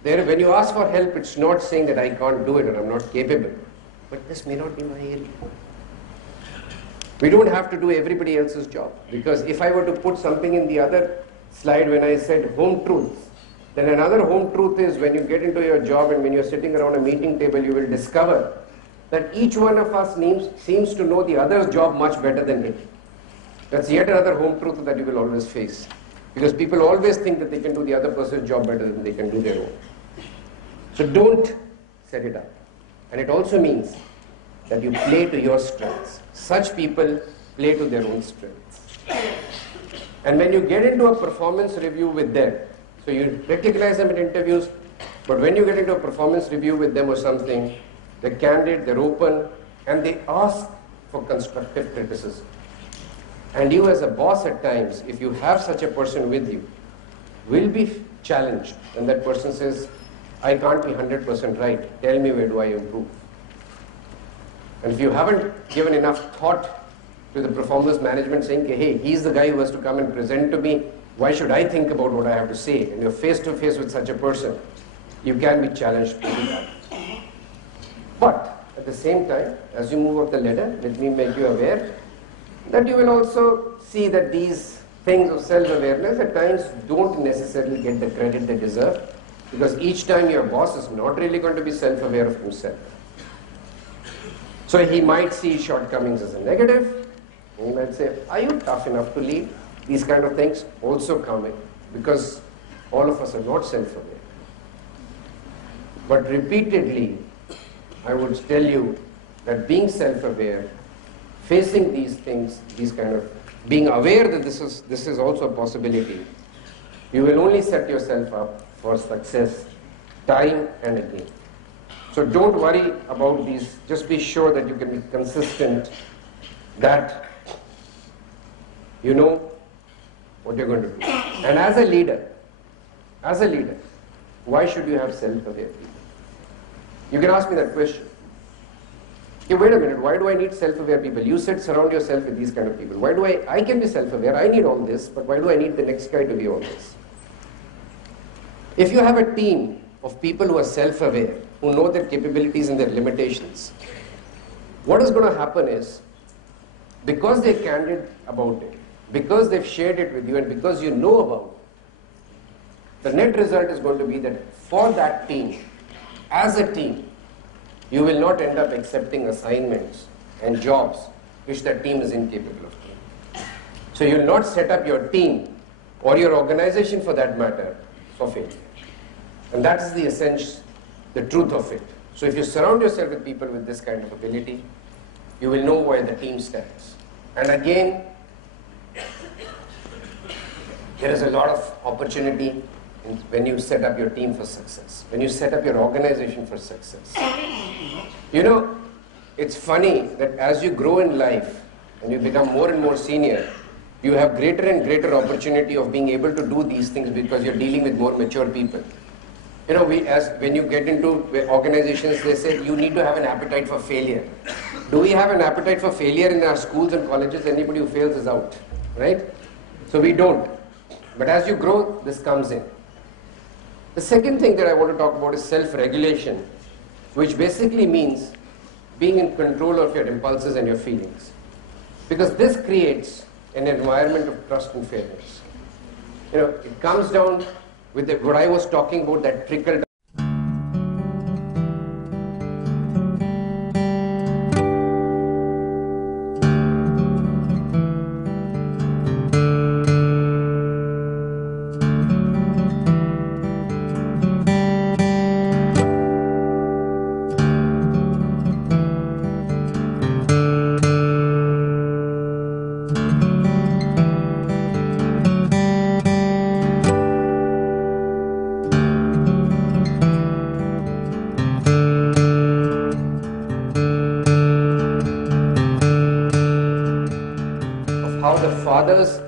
when you ask for help, it's not saying that I can't do it or I'm not capable. But this may not be my area. We don't have to do everybody else's job. Because if I were to put something in the other slide when I said home truths, then another home truth is when you get into your job and when you're sitting around a meeting table, you will discover that each one of us seems to know the other's job much better than him. That's yet another home truth that you will always face. Because people always think that they can do the other person's job better than they can do their own. So don't set it up. And it also means that you play to your strengths. Such people play to their own strengths. And when you get into a performance review with them, so you recognize them in interviews, but when you get into a performance review with them or something, they're candid, they're open, and they ask for constructive criticism. And you as a boss at times, if you have such a person with you, will be challenged when that person says, I can't be 100% right, tell me where do I improve. And if you haven't given enough thought to the performance management saying, hey, he's the guy who has to come and present to me, why should I think about what I have to say? And you're face to face with such a person, you can be challenged to do that. But at the same time, as you move up the ladder, let me make you aware that you will also see that these things of self-awareness at times don't necessarily get the credit they deserve, because each time your boss is not really going to be self-aware of himself. So he might see shortcomings as a negative. He might say, are you tough enough to lead? These kind of things also come in, because all of us are not self-aware. But repeatedly, I would tell you that being self-aware, facing these things, being aware that this is also a possibility, you will only set yourself up for success time and again. So don't worry about these, just be sure that you can be consistent, that you know what you're going to do. And as a leader, why should you have self-aware people? You can ask me that question. Okay, wait a minute, why do I need self-aware people? You said surround yourself with these kind of people. Why do I can be self-aware, I need all this, but why do I need the next guy to be all this? If you have a team of people who are self-aware, who know their capabilities and their limitations, what is going to happen is, because they're candid about it, because they've shared it with you, and because you know about it, the net result is going to be that for that team, as a team, you will not end up accepting assignments and jobs which that team is incapable of doing. So you will not set up your team or your organization for that matter for failure. And that is the essence, the truth of it. So if you surround yourself with people with this kind of ability, you will know where the team stands. And again, there is a lot of opportunity when you set up your team for success, when you set up your organization for success. You know, it's funny that as you grow in life and you become more and more senior, you have greater and greater opportunity of being able to do these things because you're dealing with more mature people. You know, when you get into organizations, they say you need to have an appetite for failure. Do we have an appetite for failure in our schools and colleges? Anybody who fails is out, right? So we don't. But as you grow, this comes in. The second thing that I want to talk about is self-regulation, which basically means being in control of your impulses and your feelings. Because this creates an environment of trust and fairness. You know, it comes down with what I was talking about, that trickle how the father's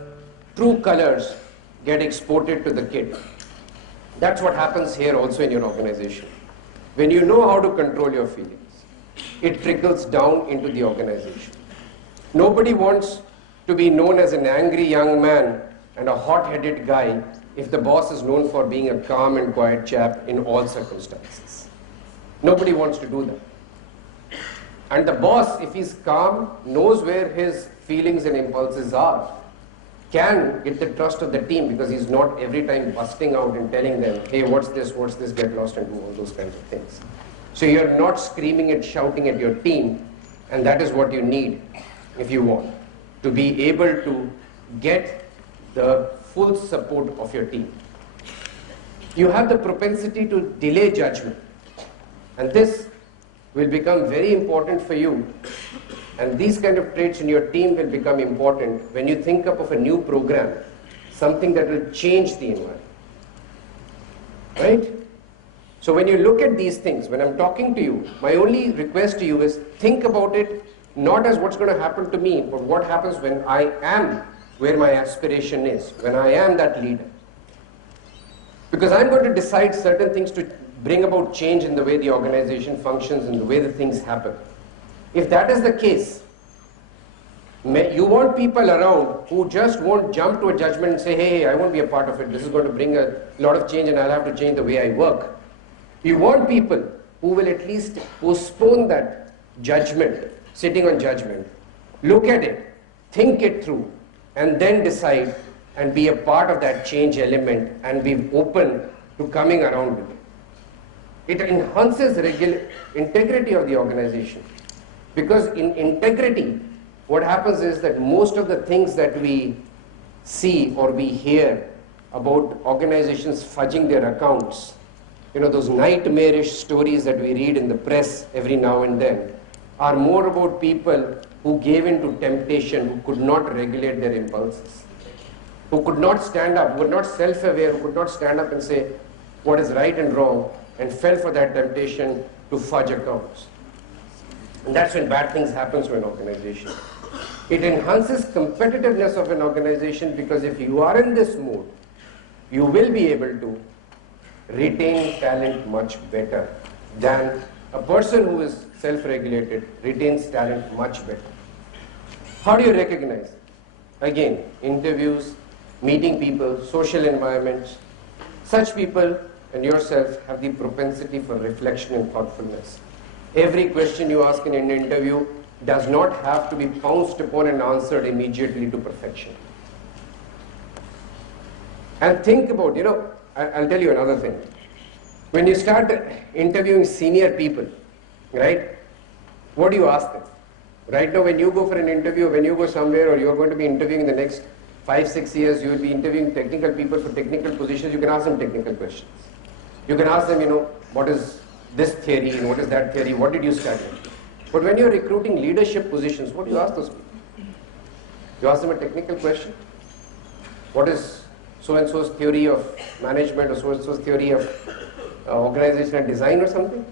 true colors get exported to the kid. That's what happens here also in your organization. When you know how to control your feelings, it trickles down into the organization. Nobody wants to be known as an angry young man and a hot-headed guy if the boss is known for being a calm and quiet chap in all circumstances. Nobody wants to do that. And the boss, if he's calm, knows where his feelings and impulses are, can get the trust of the team because he's not every time busting out and telling them, hey, what's this, get lost, and do all those kinds of things. So you're not screaming and shouting at your team, and that is what you need if you want to be able to get the full support of your team. You have the propensity to delay judgment, and this will become very important for you, and these kind of traits in your team will become important when you think up of a new program, something that will change the environment, right? So when you look at these things, when I'm talking to you, my only request to you is think about it not as what's going to happen to me, but what happens when I am where my aspiration is, when I am that leader. Because I'm going to decide certain things to bring about change in the way the organization functions and the way the things happen. If that is the case, you want people around who just won't jump to a judgment and say, hey, I won't be a part of it. This is going to bring a lot of change and I'll have to change the way I work. You want people who will at least postpone that judgment, sitting on judgment, look at it, think it through, and then decide and be a part of that change element and be open to coming around with it. It enhances integrity of the organization. Because in integrity, what happens is that most of the things that we see or we hear about organizations fudging their accounts, you know, those nightmarish stories that we read in the press every now and then, are more about people who gave in to temptation, who could not regulate their impulses, who could not stand up, who were not self-aware, who could not stand up and say what is right and wrong, and fell for that temptation to fudge accounts. And that's when bad things happen to an organization. It enhances competitiveness of an organization because if you are in this mode, you will be able to retain talent much better than a person who is self-regulated retains talent much better. How do you recognize it? Again, interviews, meeting people, social environments. Such people and yourself have the propensity for reflection and thoughtfulness. Every question you ask in an interview does not have to be pounced upon and answered immediately to perfection. And think about, you know, I'll tell you another thing. When you start interviewing senior people, right, what do you ask them? Right now, when you go for an interview, when you go somewhere or you're going to be interviewing in the next 5-6 years, you will be interviewing technical people for technical positions, you can ask them technical questions. You can ask them, you know, what is this theory and what is that theory, what did you study? But when you're recruiting leadership positions, what do you ask those people? You ask them a technical question. What is so-and-so's theory of management or so-and-so's theory of organization and design or something?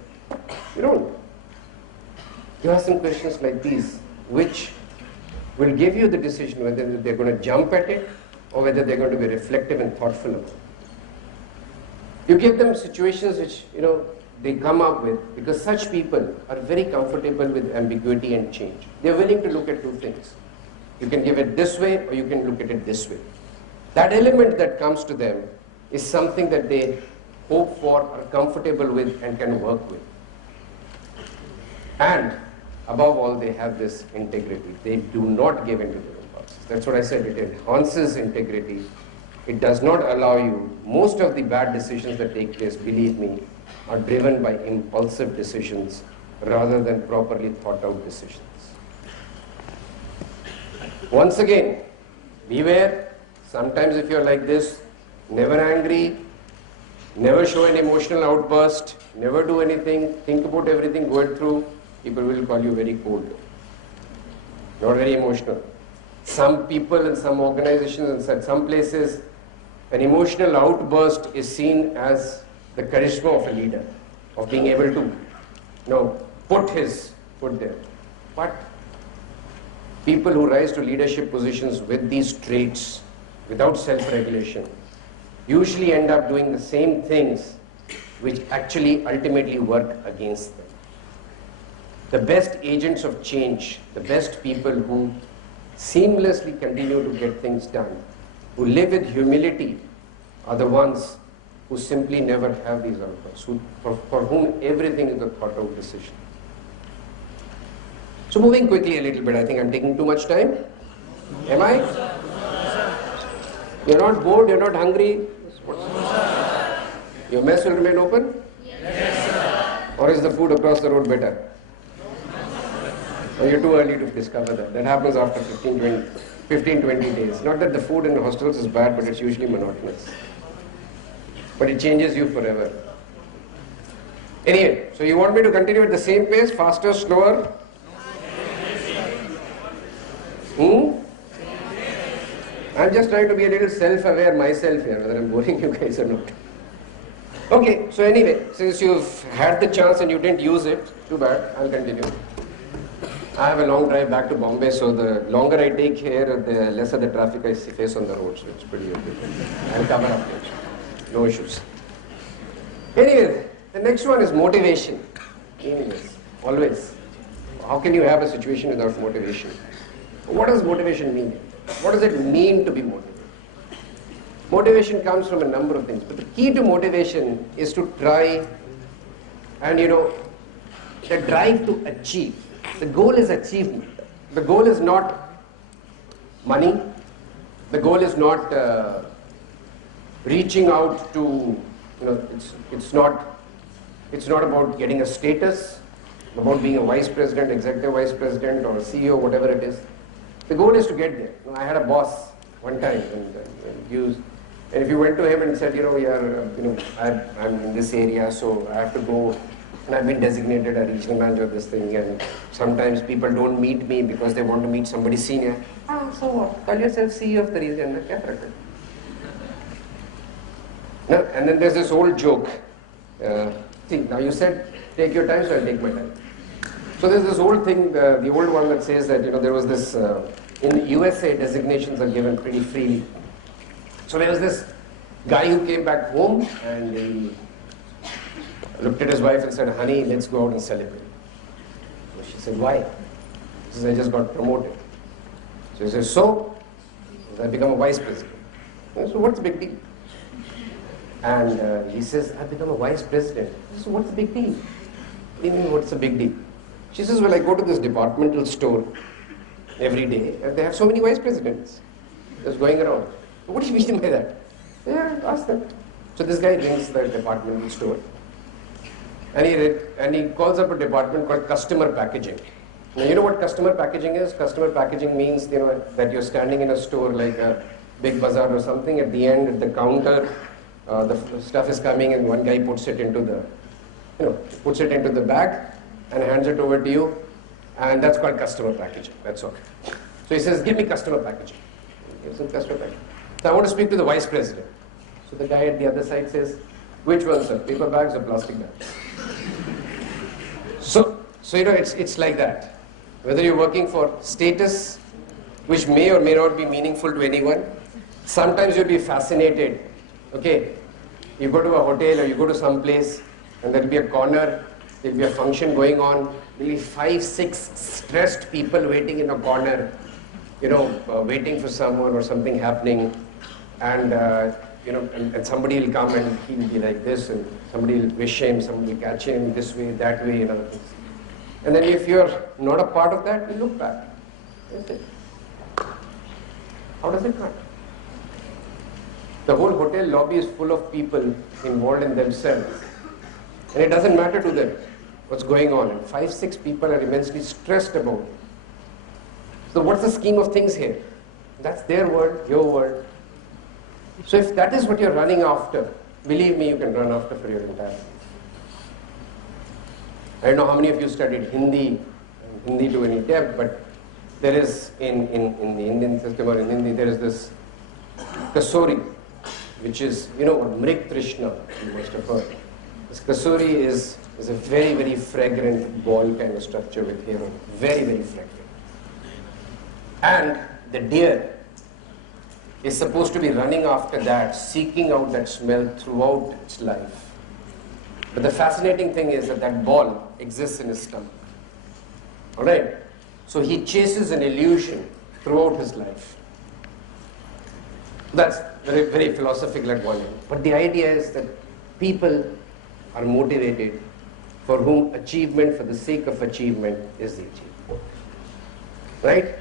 You don't. You ask them questions like these, which will give you the decision whether they're going to jump at it or whether they're going to be reflective and thoughtful about it. You give them situations which, you know, they come up with, because such people are very comfortable with ambiguity and change. They're willing to look at two things. You can give it this way or you can look at it this way. That element that comes to them is something that they hope for, are comfortable with, and can work with. And above all, they have this integrity. They do not give in to their impulses. That's what I said, it enhances integrity. It does not allow you, most of the bad decisions that take place, believe me, are driven by impulsive decisions rather than properly thought out decisions. Once again, beware. Sometimes if you're like this, never angry, never show an emotional outburst, never do anything, think about everything, go it through, people will call you very cold, not very emotional. Some people in some organizations and some places, an emotional outburst is seen as the charisma of a leader, of being able to, you know, put his foot there. But People who rise to leadership positions with these traits, without self-regulation, usually end up doing the same things which actually ultimately work against them. The best agents of change, the best people who seamlessly continue to get things done, who live with humility, are the ones who simply never have these outcomes, for whom everything is a thought-out decision. So moving quickly a little bit, I think I'm taking too much time. Am I? You're not bored, you're not hungry? Your mess will remain open? Yes, sir. Or is the food across the road better? Or you're too early to discover that. That happens after 15, 20 days. Not that the food in the hostels is bad, but it's usually monotonous. But it changes you forever. Anyway, so you want me to continue at the same pace, faster, slower? I'm just trying to be a little self-aware myself here, whether I'm boring you guys or not. Okay, so anyway, since you've had the chance and you didn't use it, too bad, I'll continue. I have a long drive back to Bombay, so the longer I take here, the lesser the traffic I face on the road, so it's pretty okay. I'll cover up here. No issues. Anyway, the next one is motivation. Meaningless, always. How can you have a situation without motivation? What does motivation mean? What does it mean to be motivated? Motivation comes from a number of things, but the key to motivation is to try and, the drive to achieve. The goal is achievement. The goal is not money. The goal is not reaching out to, it's not about getting a status, about being a vice president, executive vice president, or CEO, whatever it is. The goal is to get there. I had a boss one time, and if you went to him and said, I'm in this area, so I have to go, and I've been designated a regional manager of this thing, and sometimes people don't meet me because they want to meet somebody senior. So what? Call yourself CEO of the region. And then there's this old joke. Now you said, take your time, so I'll take my time. So there's this old thing, the old one that says that, there was this, in the USA, designations are given pretty freely. So there was this guy who came back home and he looked at his wife and said, honey, let's go out and celebrate. So she said, why? He says, I just got promoted. So he says, so? I become a vice president. So what's the big deal? And he says, I've become a vice president. So what's the big deal? What do you mean, what's the big deal? She says, well, I go to this departmental store every day, and they have so many vice presidents just going around. What do you mean by that? Yeah, ask them. So this guy rings the departmental store, and he calls up a department called customer packaging. Now, you know what customer packaging is? Customer packaging means, that you're standing in a store like a big bazaar or something. At the end, at the counter, the stuff is coming, and one guy puts it into the bag and hands it over to you, and that's called customer packaging. That's all. So he says, give me customer packaging. He gives him customer packaging. So I want to speak to the vice president. So the guy at the other side says, which one, sir? Paper bags or plastic bags? So it's like that. Whether you're working for status, which may or may not be meaningful to anyone, sometimes you'll be fascinated. Okay, you go to a hotel or you go to some place, and there'll be a corner, there'll be a function going on, there'll be 5, 6 stressed people waiting in a corner, waiting for someone or something happening, and and somebody will come and he'll be like this, and somebody will wish him, somebody will catch him this way, that way, and other things. And then if you're not a part of that, you look back. That's it. How does it come? The whole hotel lobby is full of people involved in themselves. And it doesn't matter to them what's going on. And 5, 6 people are immensely stressed about it. So what's the scheme of things here? That's their world, your world. So if that is what you're running after, believe me, you can run after for your entire life. I don't know how many of you studied Hindi to any depth, but there is in the Indian system or in Hindi, there is this kasuri, which is, Mrik Trishna, you must have heard. This kasuri is a very, very fragrant ball kind of structure with hair on it. Very, very fragrant. And the deer is supposed to be running after that, seeking out that smell throughout its life. But the fascinating thing is that that ball exists in his stomach. Alright? So he chases an illusion throughout his life. That's very, very philosophical at one end. But the idea is that people are motivated for whom achievement for the sake of achievement is the achievement. Right?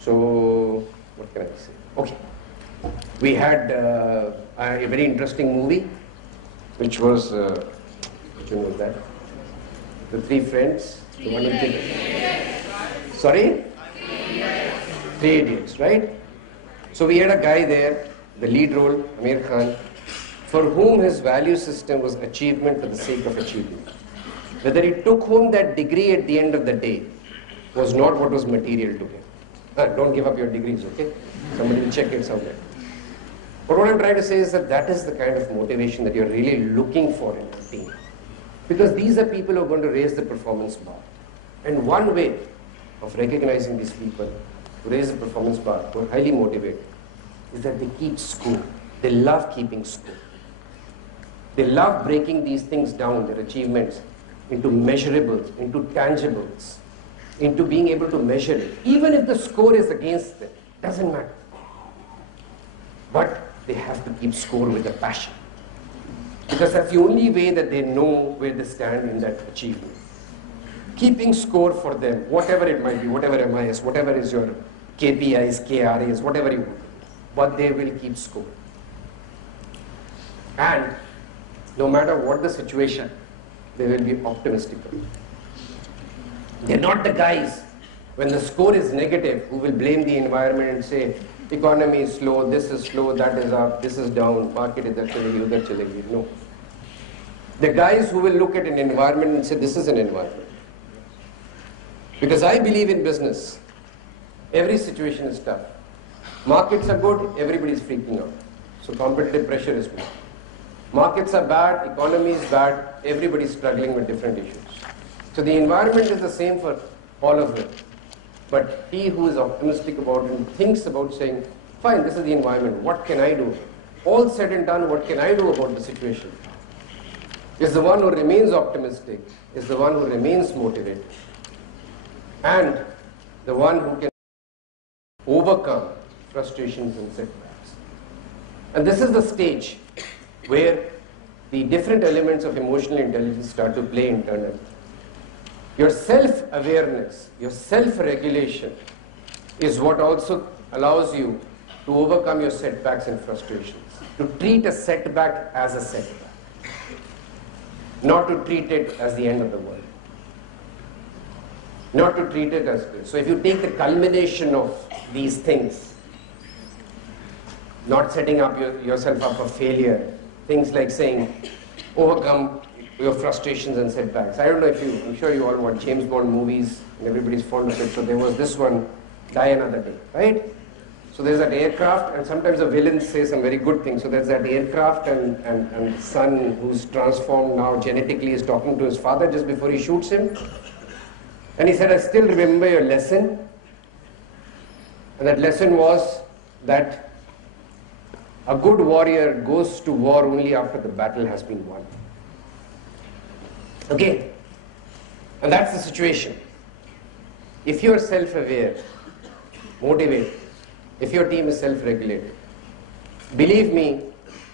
So, what can I say? Okay. We had a very interesting movie, which was, which one was that? The Three Friends. The one with the, sorry? Three Idiots, right? So we had a guy there, the lead role, Amir Khan, for whom his value system was achievement for the sake of achievement. Whether he took home that degree at the end of the day was not what was material to him. Don't give up your degrees, okay? Somebody will check it somewhere. But what I'm trying to say is that that is the kind of motivation that you're really looking for in a team. Because these are people who are going to raise the performance bar. And one way of recognizing these people who raise the performance bar, who are highly motivated, is that they keep score. They love keeping score. They love breaking these things down, their achievements, into measurables, into tangibles, into being able to measure it. Even if the score is against them, doesn't matter. But they have to keep score with a passion. Because that's the only way that they know where they stand in that achievement. Keeping score for them, whatever it might be, whatever MIS, whatever is your KPIs, KRAs, whatever you want, but they will keep score. And no matter what the situation, they will be optimistic. They're not the guys, when the score is negative, who will blame the environment and say, economy is slow, this is slow, that is up, this is down, market idhar chalega, udhar chalega. No. The guys who will look at an environment and say, this is an environment. Because I believe in business. Every situation is tough. Markets are good, everybody is freaking out. So competitive pressure is good. Markets are bad, economy is bad, everybody is struggling with different issues. So the environment is the same for all of them. But he who is optimistic about it and thinks about saying, fine, this is the environment, what can I do? All said and done, what can I do about the situation? Is the one who remains optimistic, is the one who remains motivated, and the one who can overcome frustrations and setbacks. And this is the stage where the different elements of emotional intelligence start to play internally. Your self-awareness, your self-regulation is what also allows you to overcome your setbacks and frustrations, to treat a setback as a setback, not to treat it as the end of the world, not to treat it as good. So if you take the culmination of these things, not setting up yourself up for failure, things like saying, overcome your frustrations and setbacks. I don't know if I'm sure you all watch James Bond movies and everybody's fond of it. So there was this one, Die Another Day, right? So there's that aircraft, and sometimes the villains say some very good things. So there's that aircraft, and the son who's transformed now genetically is talking to his father just before he shoots him. And he said, I still remember your lesson. And that lesson was that a good warrior goes to war only after the battle has been won. Okay? And that's the situation. If you're self-aware, motivated, if your team is self-regulated, believe me,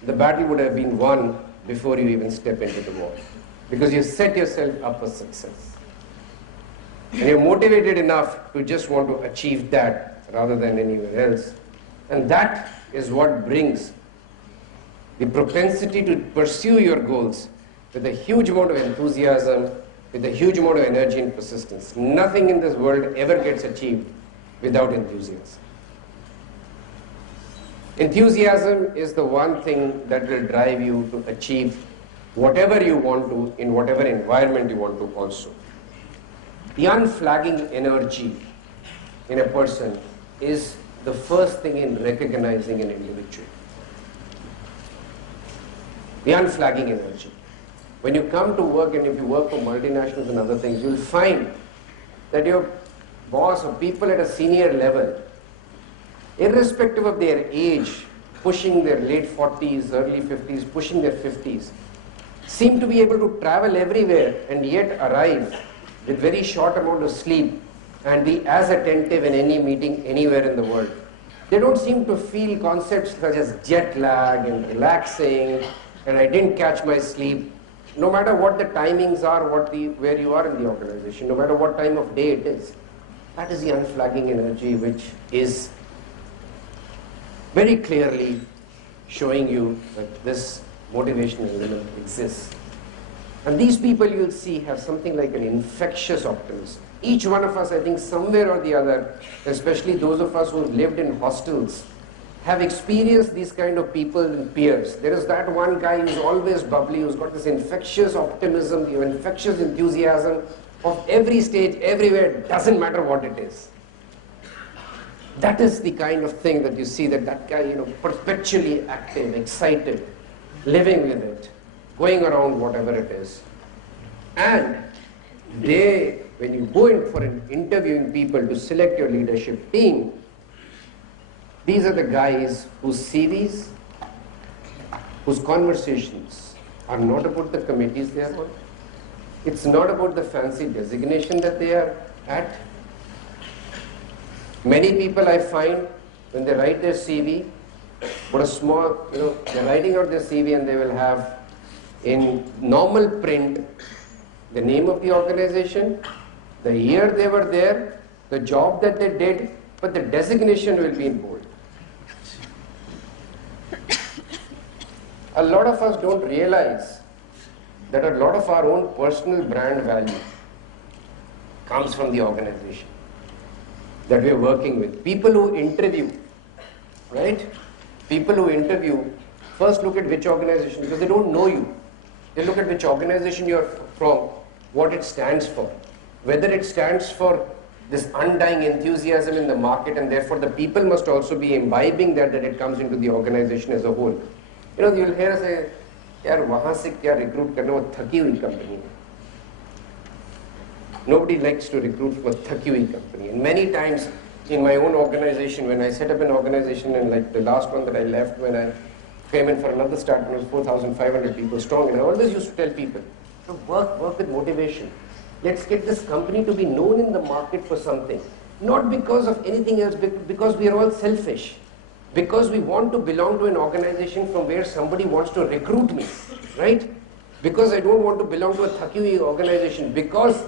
the battle would have been won before you even step into the war. Because you set yourself up for success. And you're motivated enough to just want to achieve that rather than anywhere else. And that is what brings the propensity to pursue your goals with a huge amount of enthusiasm, with a huge amount of energy and persistence. Nothing in this world ever gets achieved without enthusiasm. Enthusiasm is the one thing that will drive you to achieve whatever you want to in whatever environment you want to also. The unflagging energy in a person is the first thing in recognizing an individual. The unflagging energy. When you come to work, and if you work for multinationals and other things, you'll find that you're boss or people at a senior level, irrespective of their age, pushing their late 40s, early 50s, pushing their 50s, seem to be able to travel everywhere and yet arrive with very short amount of sleep and be as attentive in any meeting anywhere in the world. They don't seem to feel concepts such as jet lag and relaxing and I didn't catch my sleep. No matter what the timings are, where you are in the organization, no matter what time of day it is, that is the unflagging energy which is very clearly showing you that this motivational element exists. And these people you'll see have something like an infectious optimism. Each one of us, I think, somewhere or the other, especially those of us who have lived in hostels, have experienced these kind of people and peers. There is that one guy who's always bubbly, who's got this infectious optimism, the infectious enthusiasm of every stage, everywhere, doesn't matter what it is. That is the kind of thing that you see, that guy, perpetually active, excited, living with it, going around whatever it is. And when you go in for interviewing people to select your leadership team, these are the guys whose CVs, whose conversations are not about the committees they are on. It's not about the fancy designation that they are at. Many people I find, when they write their CV, but a small, they're writing out their CV and they will have in normal print the name of the organization, the year they were there, the job that they did, but the designation will be in bold. A lot of us don't realize that a lot of our own personal brand value comes from the organization that we are working with. People who interview, right? People who interview first look at which organization, because they don't know you. They look at which organization you're from, what it stands for. Whether it stands for this undying enthusiasm in the market, and therefore the people must also be imbibing that it comes into the organization as a whole. You'll hear us say, yaar, wahan se kya recruit karna, wo thaki hui company hai. Nobody likes to recruit for thaki hui company. And many times in my own organization, when I set up an organization, and like the last one that I left, when I came in for another start, when it was 4,500 people strong, and I always used to tell people, work with motivation. Let's get this company to be known in the market for something. Not because of anything else, because we are all selfish. Because we want to belong to an organization from where somebody wants to recruit me, right? Because I don't want to belong to a thaki organization. Because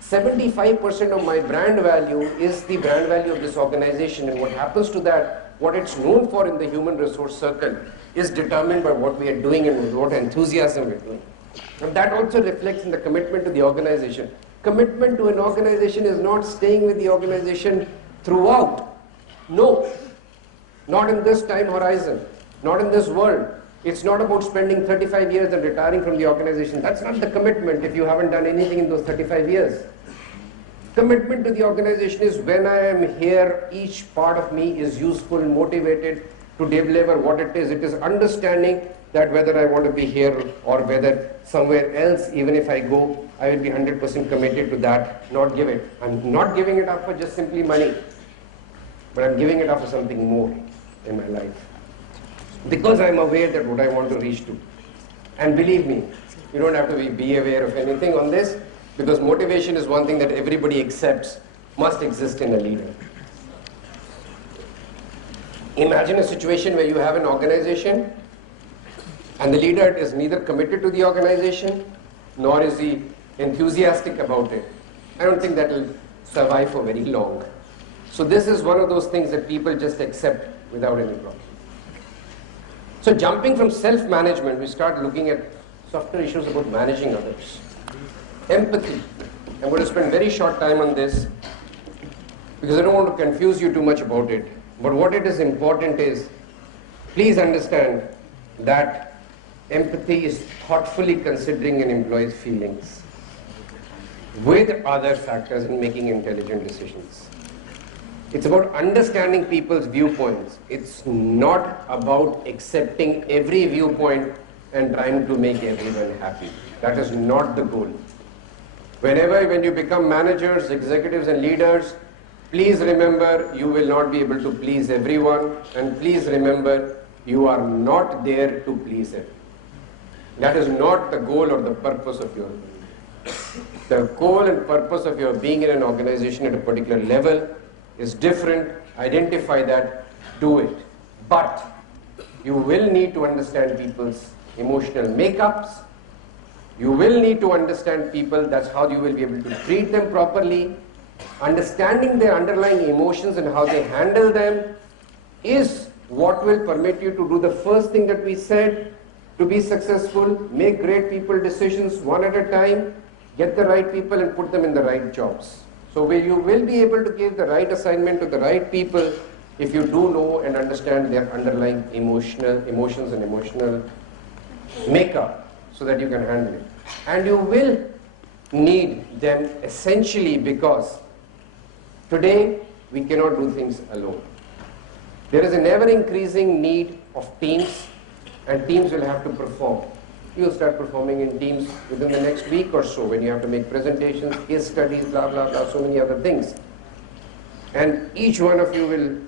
75% of my brand value is the brand value of this organization, and what happens to that, what it's known for in the human resource circle, is determined by what we are doing and with what enthusiasm we're doing. And that also reflects in the commitment to the organization. Commitment to an organization is not staying with the organization throughout. No. Not in this time horizon, not in this world. It's not about spending 35 years and retiring from the organization. That's not the commitment if you haven't done anything in those 35 years. Commitment to the organization is when I am here, each part of me is useful, motivated to deliver what it is. It is understanding that whether I want to be here or whether somewhere else, even if I go, I will be 100% committed to that, not give it. I'm not giving it up for just simply money, but I'm giving it up for something more in my life, because I'm aware that what I want to reach to. And believe me, you don't have to be aware of anything on this, because motivation is one thing that everybody accepts must exist in a leader. Imagine a situation where you have an organization and the leader is neither committed to the organization nor is he enthusiastic about it. I don't think that will survive for very long. So this is one of those things that people just accept without any problem. So jumping from self-management, we start looking at softer issues about managing others. Empathy. I'm going to spend very short time on this because I don't want to confuse you too much about it. But what it is important is, please understand that empathy is thoughtfully considering an employee's feelings with other factors in making intelligent decisions. It's about understanding people's viewpoints. It's not about accepting every viewpoint and trying to make everyone happy. That is not the goal. When you become managers, executives and leaders, Please remember, you will not be able to please everyone, and please remember, you are not there to please everyone. That is not the goal or the purpose of your being. The goal and purpose of your being in an organization at a particular level is different. Identify that, do it. But you will need to understand people's emotional makeups. You will need to understand people. That's how you will be able to treat them properly. Understanding their underlying emotions and how they handle them is what will permit you to do the first thing that we said, to be successful. Make great people decisions one at a time, get the right people and put them in the right jobs. So you will be able to give the right assignment to the right people if you do know and understand their underlying emotions and emotional makeup, so that you can handle it. And you will need them essentially because today we cannot do things alone. There is an ever-increasing need of teams, and teams will have to perform. You will start performing in teams within the next week or so, when you have to make presentations, case studies, blah, blah, blah, so many other things. And each one of you will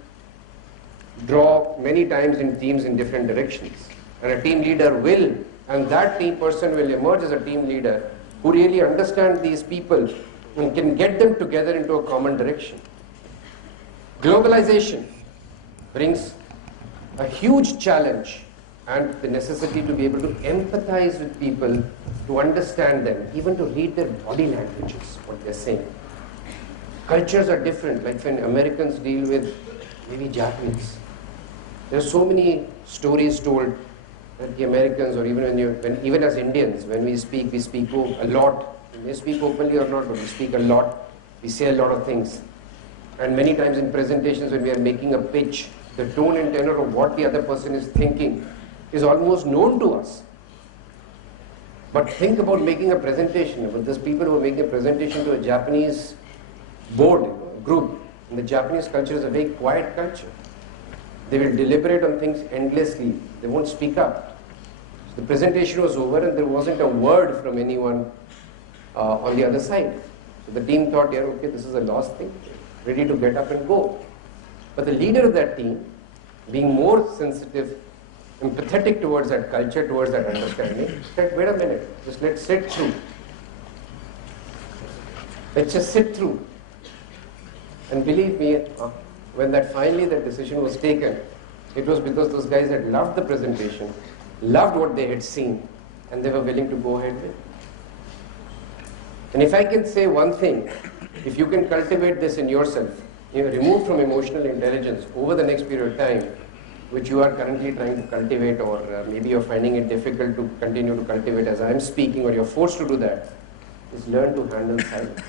draw many times in teams in different directions. And a team leader will, and that team person will emerge as a team leader who really understands these people and can get them together into a common direction. Globalization brings a huge challenge and the necessity to be able to empathize with people, to understand them, even to read their body languages, what they're saying. Cultures are different, like when Americans deal with maybe Japanese. There are so many stories told that the Americans, or even even as Indians, when we speak a lot. We may speak openly or not, but we speak a lot. We say a lot of things. And many times in presentations, when we are making a pitch, the tone and tenor of what the other person is thinking is almost known to us. But think about making a presentation. About these people who are making a presentation to a Japanese board, group. And the Japanese culture is a very quiet culture. They will deliberate on things endlessly. They won't speak up. So the presentation was over and there wasn't a word from anyone on the other side. So the team thought, yeah, okay, this is a lost thing, ready to get up and go. But the leader of that team, being more sensitive, empathetic towards that culture, towards that understanding, said, wait a minute, just let's sit through. Let's just sit through. And believe me, when finally that decision was taken, it was because those guys had loved the presentation, loved what they had seen, and they were willing to go ahead with it. And if I can say one thing, if you can cultivate this in yourself, remove from emotional intelligence over the next period of time, which you are currently trying to cultivate, or maybe you're finding it difficult to continue to cultivate as I'm speaking, or you're forced to do that, is learn to handle silence.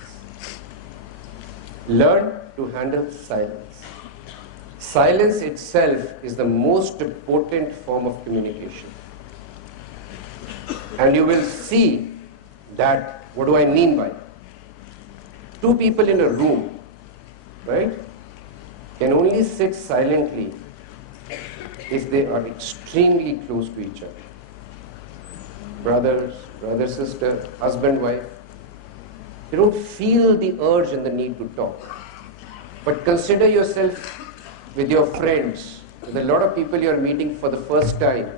Learn to handle silence. Silence itself is the most potent form of communication. And you will see that. What do I mean by? Two people in a room, right, can only sit silently if they are extremely close to each other. Brother, sister, husband, wife. You don't feel the urge and the need to talk. But consider yourself with your friends, with a lot of people you're meeting for the first time,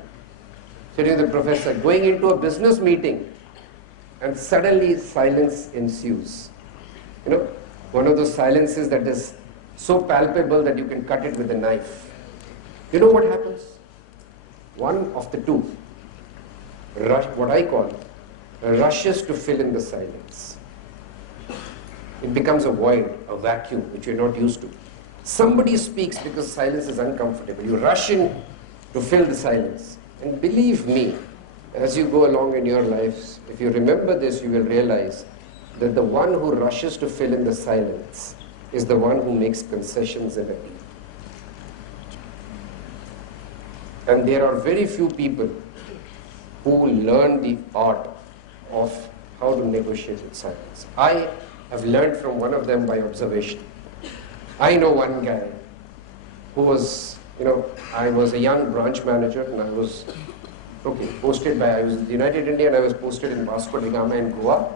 sitting with the professor, going into a business meeting, and suddenly silence ensues. One of those silences that is so palpable that you can cut it with a knife. You know what happens? One of the two, what I call, rushes to fill in the silence. It becomes a void, a vacuum, which you're not used to. Somebody speaks because silence is uncomfortable. You rush in to fill the silence. And believe me, as you go along in your lives, if you remember this, you will realize that the one who rushes to fill in the silence is the one who makes concessions in it. And there are very few people who learn the art of how to negotiate with silence. I have learned from one of them by observation. I know one guy who was, I was a young branch manager and I was posted I was in the United India and I was posted in Vasco da Gama in Goa.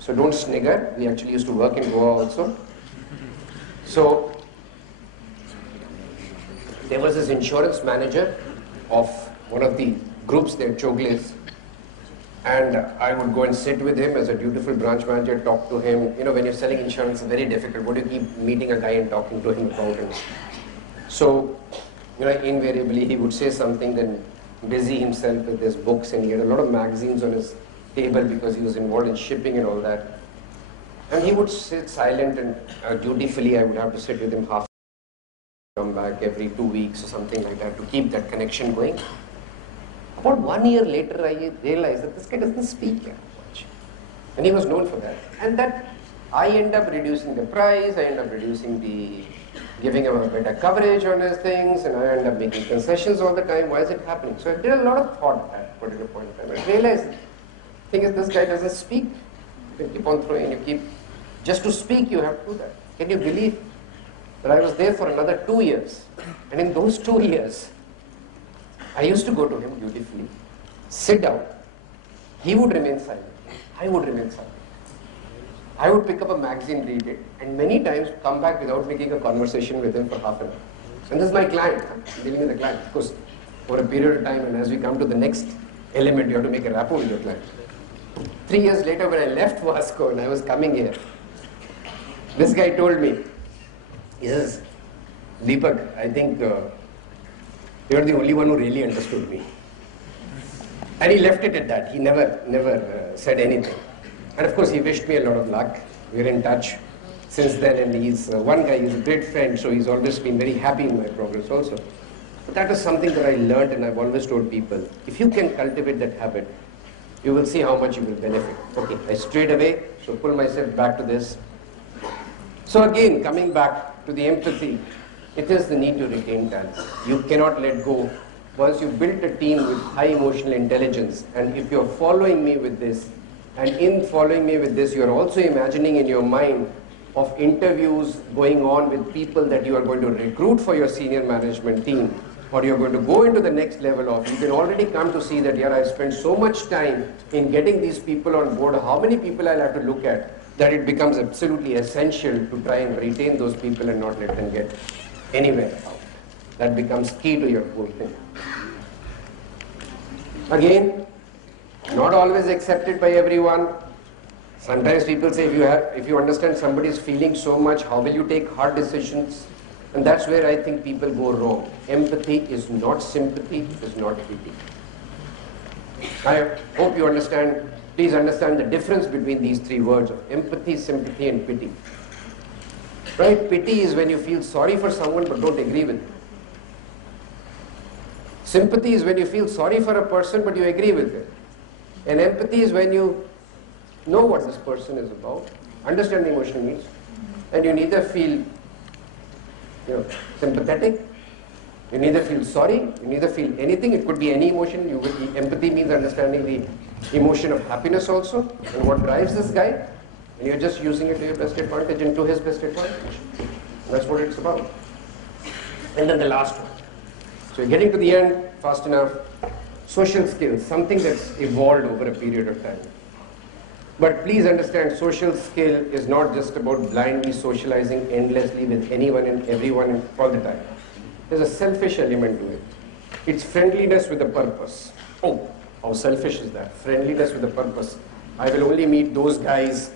So don't snigger, we actually used to work in Goa also. So there was this insurance manager of one of the groups there, Chogles, and I would go and sit with him as a dutiful branch manager, talk to him. You know, when you're selling insurance, it's very difficult. What do you keep meeting a guy and talking to him about it? So, you know, invariably he would say something, then busy himself with his books, and he had a lot of magazines on his table because he was involved in shipping and all that. And he would sit silent, and dutifully I would have to sit with him half, come back every 2 weeks or something like that to keep that connection going. About 1 year later, I realized that this guy doesn't speak much. And he was known for that. And that I end up reducing the price, I end up reducing giving him a better coverage on his things, and I end up making concessions all the time. Why is it happening? So I did a lot of thought at a particular point in time. I realized, the thing is, this guy doesn't speak. You keep on throwing, just to speak, you have to do that. Can you believe that I was there for another 2 years? And in those 2 years, I used to go to him dutifully, sit down. He would remain silent. I would remain silent. I would pick up a magazine, read it, and many times come back without making a conversation with him for half an hour. And this is my client. I'm dealing with the client. Of course, for a period of time, and as we come to the next element, you have to make a rapport with your client. 3 years later, when I left Vasco and I was coming here, this guy told me, he says, Deepak, I think you're the only one who really understood me. And he left it at that. He never said anything. And of course, he wished me a lot of luck. We're in touch since then, and he's one guy, he's a great friend, so he's always been very happy in my progress also. But that is something that I learned, and I've always told people, if you can cultivate that habit, you will see how much you will benefit. Okay, I strayed away, so pull myself back to this. So again, coming back to the empathy, it is the need to retain talent. You cannot let go. Once you built a team with high emotional intelligence, and if you're following me with this, and in following me with this, you're also imagining in your mind of interviews going on with people that you are going to recruit for your senior management team, or you're going to go into the next level of, you can already come to see that, yeah, I spent so much time in getting these people on board, how many people I'll have to look at, that it becomes absolutely essential to try and retain those people and not let them get anywhere out. That becomes key to your whole thing. Again, not always accepted by everyone. Sometimes people say, if you understand somebody's feeling so much, how will you take hard decisions? And that's where I think people go wrong. Empathy is not sympathy, it is not pity. I hope you understand, please understand the difference between these three words of empathy, sympathy, and pity. Right? Pity is when you feel sorry for someone but don't agree with them. Sympathy is when you feel sorry for a person but you agree with them. And empathy is when you know what this person is about, understand the emotional needs, and you neither feel sympathetic, you neither feel sorry, you neither feel anything. It could be any emotion. Empathy means understanding the emotion of happiness also, and what drives this guy, and you're just using it to your best advantage and to his best advantage. That's what it's about. And then the last one. So you're getting to the end fast enough. Social skills, something that's evolved over a period of time. But please understand, social skill is not just about blindly socializing endlessly with anyone and everyone all the time. There's a selfish element to it. It's friendliness with a purpose. Oh, how selfish is that? Friendliness with a purpose. I will only meet those guys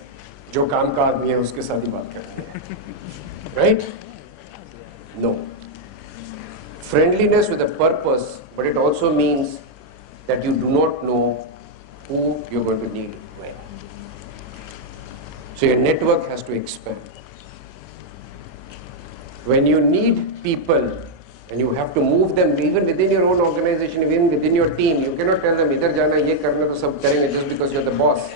जो काम का आदमी है उसके साथ ही बात करते हैं. Right? No. Friendliness with a purpose, but it also means that you do not know who you're going to need when. So your network has to expand. When you need people and you have to move them even within your own organization, even within your team, you cannot tell them, idhar jana, ye karna to sab karenge just because you're the boss.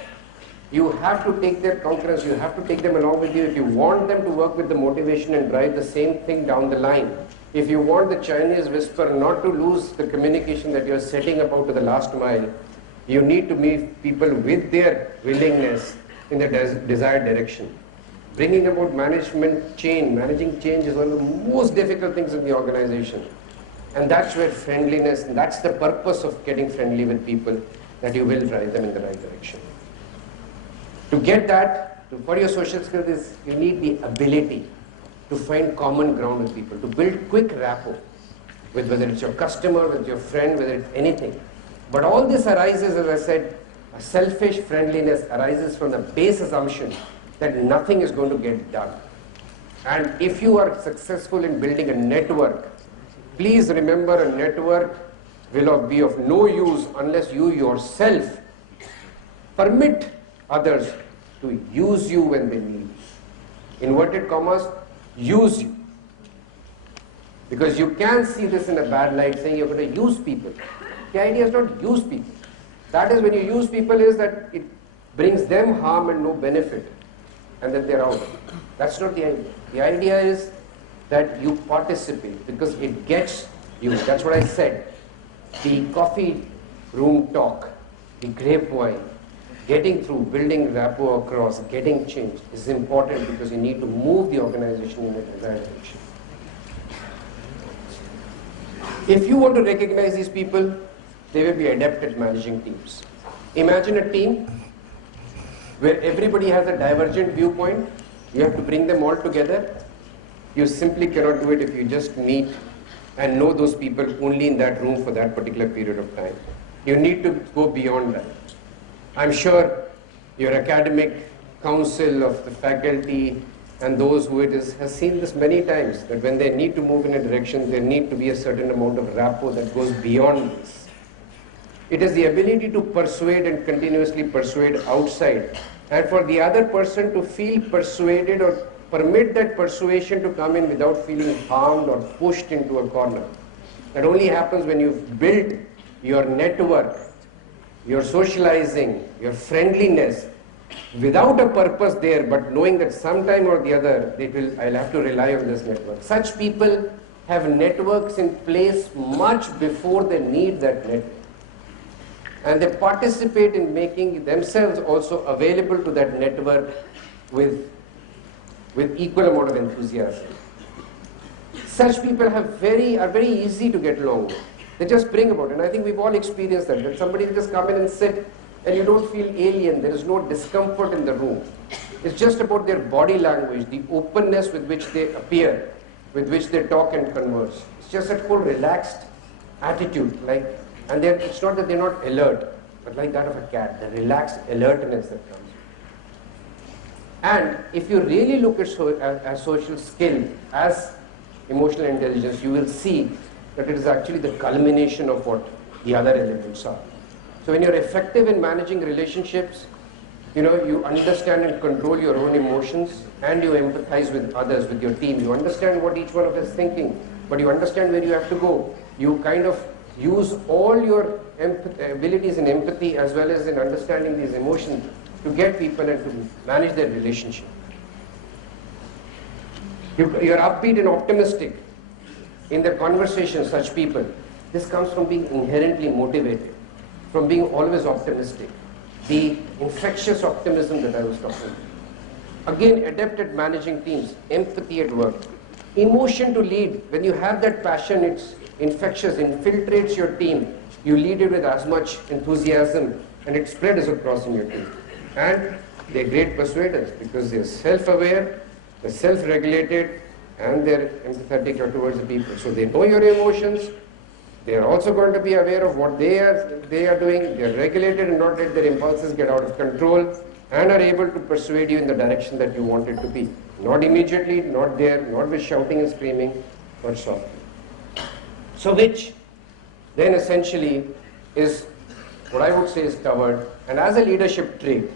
You have to take their concurrence, you have to take them along with you if you want them to work with the motivation and drive the same thing down the line. If you want the Chinese whisper not to lose the communication that you're setting about to the last mile, you need to meet people with their willingness in the desired direction. Bringing about managing change is one of the most difficult things in the organization. And that's where friendliness, and that's the purpose of getting friendly with people, that you will drive them in the right direction. To get that, for your social skills, you need the ability to find common ground with people, to build quick rapport with whether it's your customer, with your friend, whether it's anything. But all this arises, as I said, a selfish friendliness arises from the base assumption that nothing is going to get done. And if you are successful in building a network, please remember a network will be of no use unless you yourself permit others to use you when they need you. Inverted commas, use you. Because you can see this in a bad light, saying you're going to use people. The idea is not use people. That is, when you use people, is that it brings them harm and no benefit, and then they're out. That's not the idea. The idea is that you participate because it gets you. That's what I said. The coffee room talk, the grapevine, getting through, building rapport across, getting change is important because you need to move the organization in a desired direction. If you want to recognize these people, they will be adept at managing teams. Imagine a team where everybody has a divergent viewpoint. You have to bring them all together. You simply cannot do it if you just meet and know those people only in that room for that particular period of time. You need to go beyond that. I'm sure your academic council of the faculty and those who it is has seen this many times, that when they need to move in a direction, there need to be a certain amount of rapport that goes beyond this. It is the ability to persuade and continuously persuade outside, and for the other person to feel persuaded or permit that persuasion to come in without feeling harmed or pushed into a corner. That only happens when you've built your network, your socializing, your friendliness, without a purpose there, but knowing that sometime or the other I'll have to rely on this network. Such people have networks in place much before they need that network. And they participate in making themselves also available to that network with equal amount of enthusiasm. Such people are very easy to get along with. They just bring about it. And I think we've all experienced that somebody will just come in and sit and you don't feel alien. There is no discomfort in the room. It's just about their body language, the openness with which they appear, with which they talk and converse. It's just that whole relaxed attitude, and it's not that they're not alert, but like that of a cat, the relaxed alertness that comes. And if you really look at social skill as emotional intelligence, you will see that it is actually the culmination of what the other elements are. So when you're effective in managing relationships, you understand and control your own emotions, and you empathize with others, with your team. You understand what each one of us is thinking, but you understand where you have to go. You kind of use all your abilities in empathy as well as in understanding these emotions to get people and to manage their relationship. You're upbeat and optimistic in the conversation, such people. This comes from being inherently motivated, from being always optimistic. The infectious optimism that I was talking about. Again, adept at managing teams, empathy at work. Emotion to lead. When you have that passion, it's infectious, infiltrates your team. You lead it with as much enthusiasm and it spreads across in your team. And they're great persuaders because they're self-aware, they're self-regulated, and they're empathetic towards the people. So they know your emotions. They are also going to be aware of what they are doing. They are regulated and not let their impulses get out of control, and are able to persuade you in the direction that you want it to be. Not immediately, not there, not with shouting and screaming, but softly. So which then essentially is what I would say is covered. And as a leadership trait,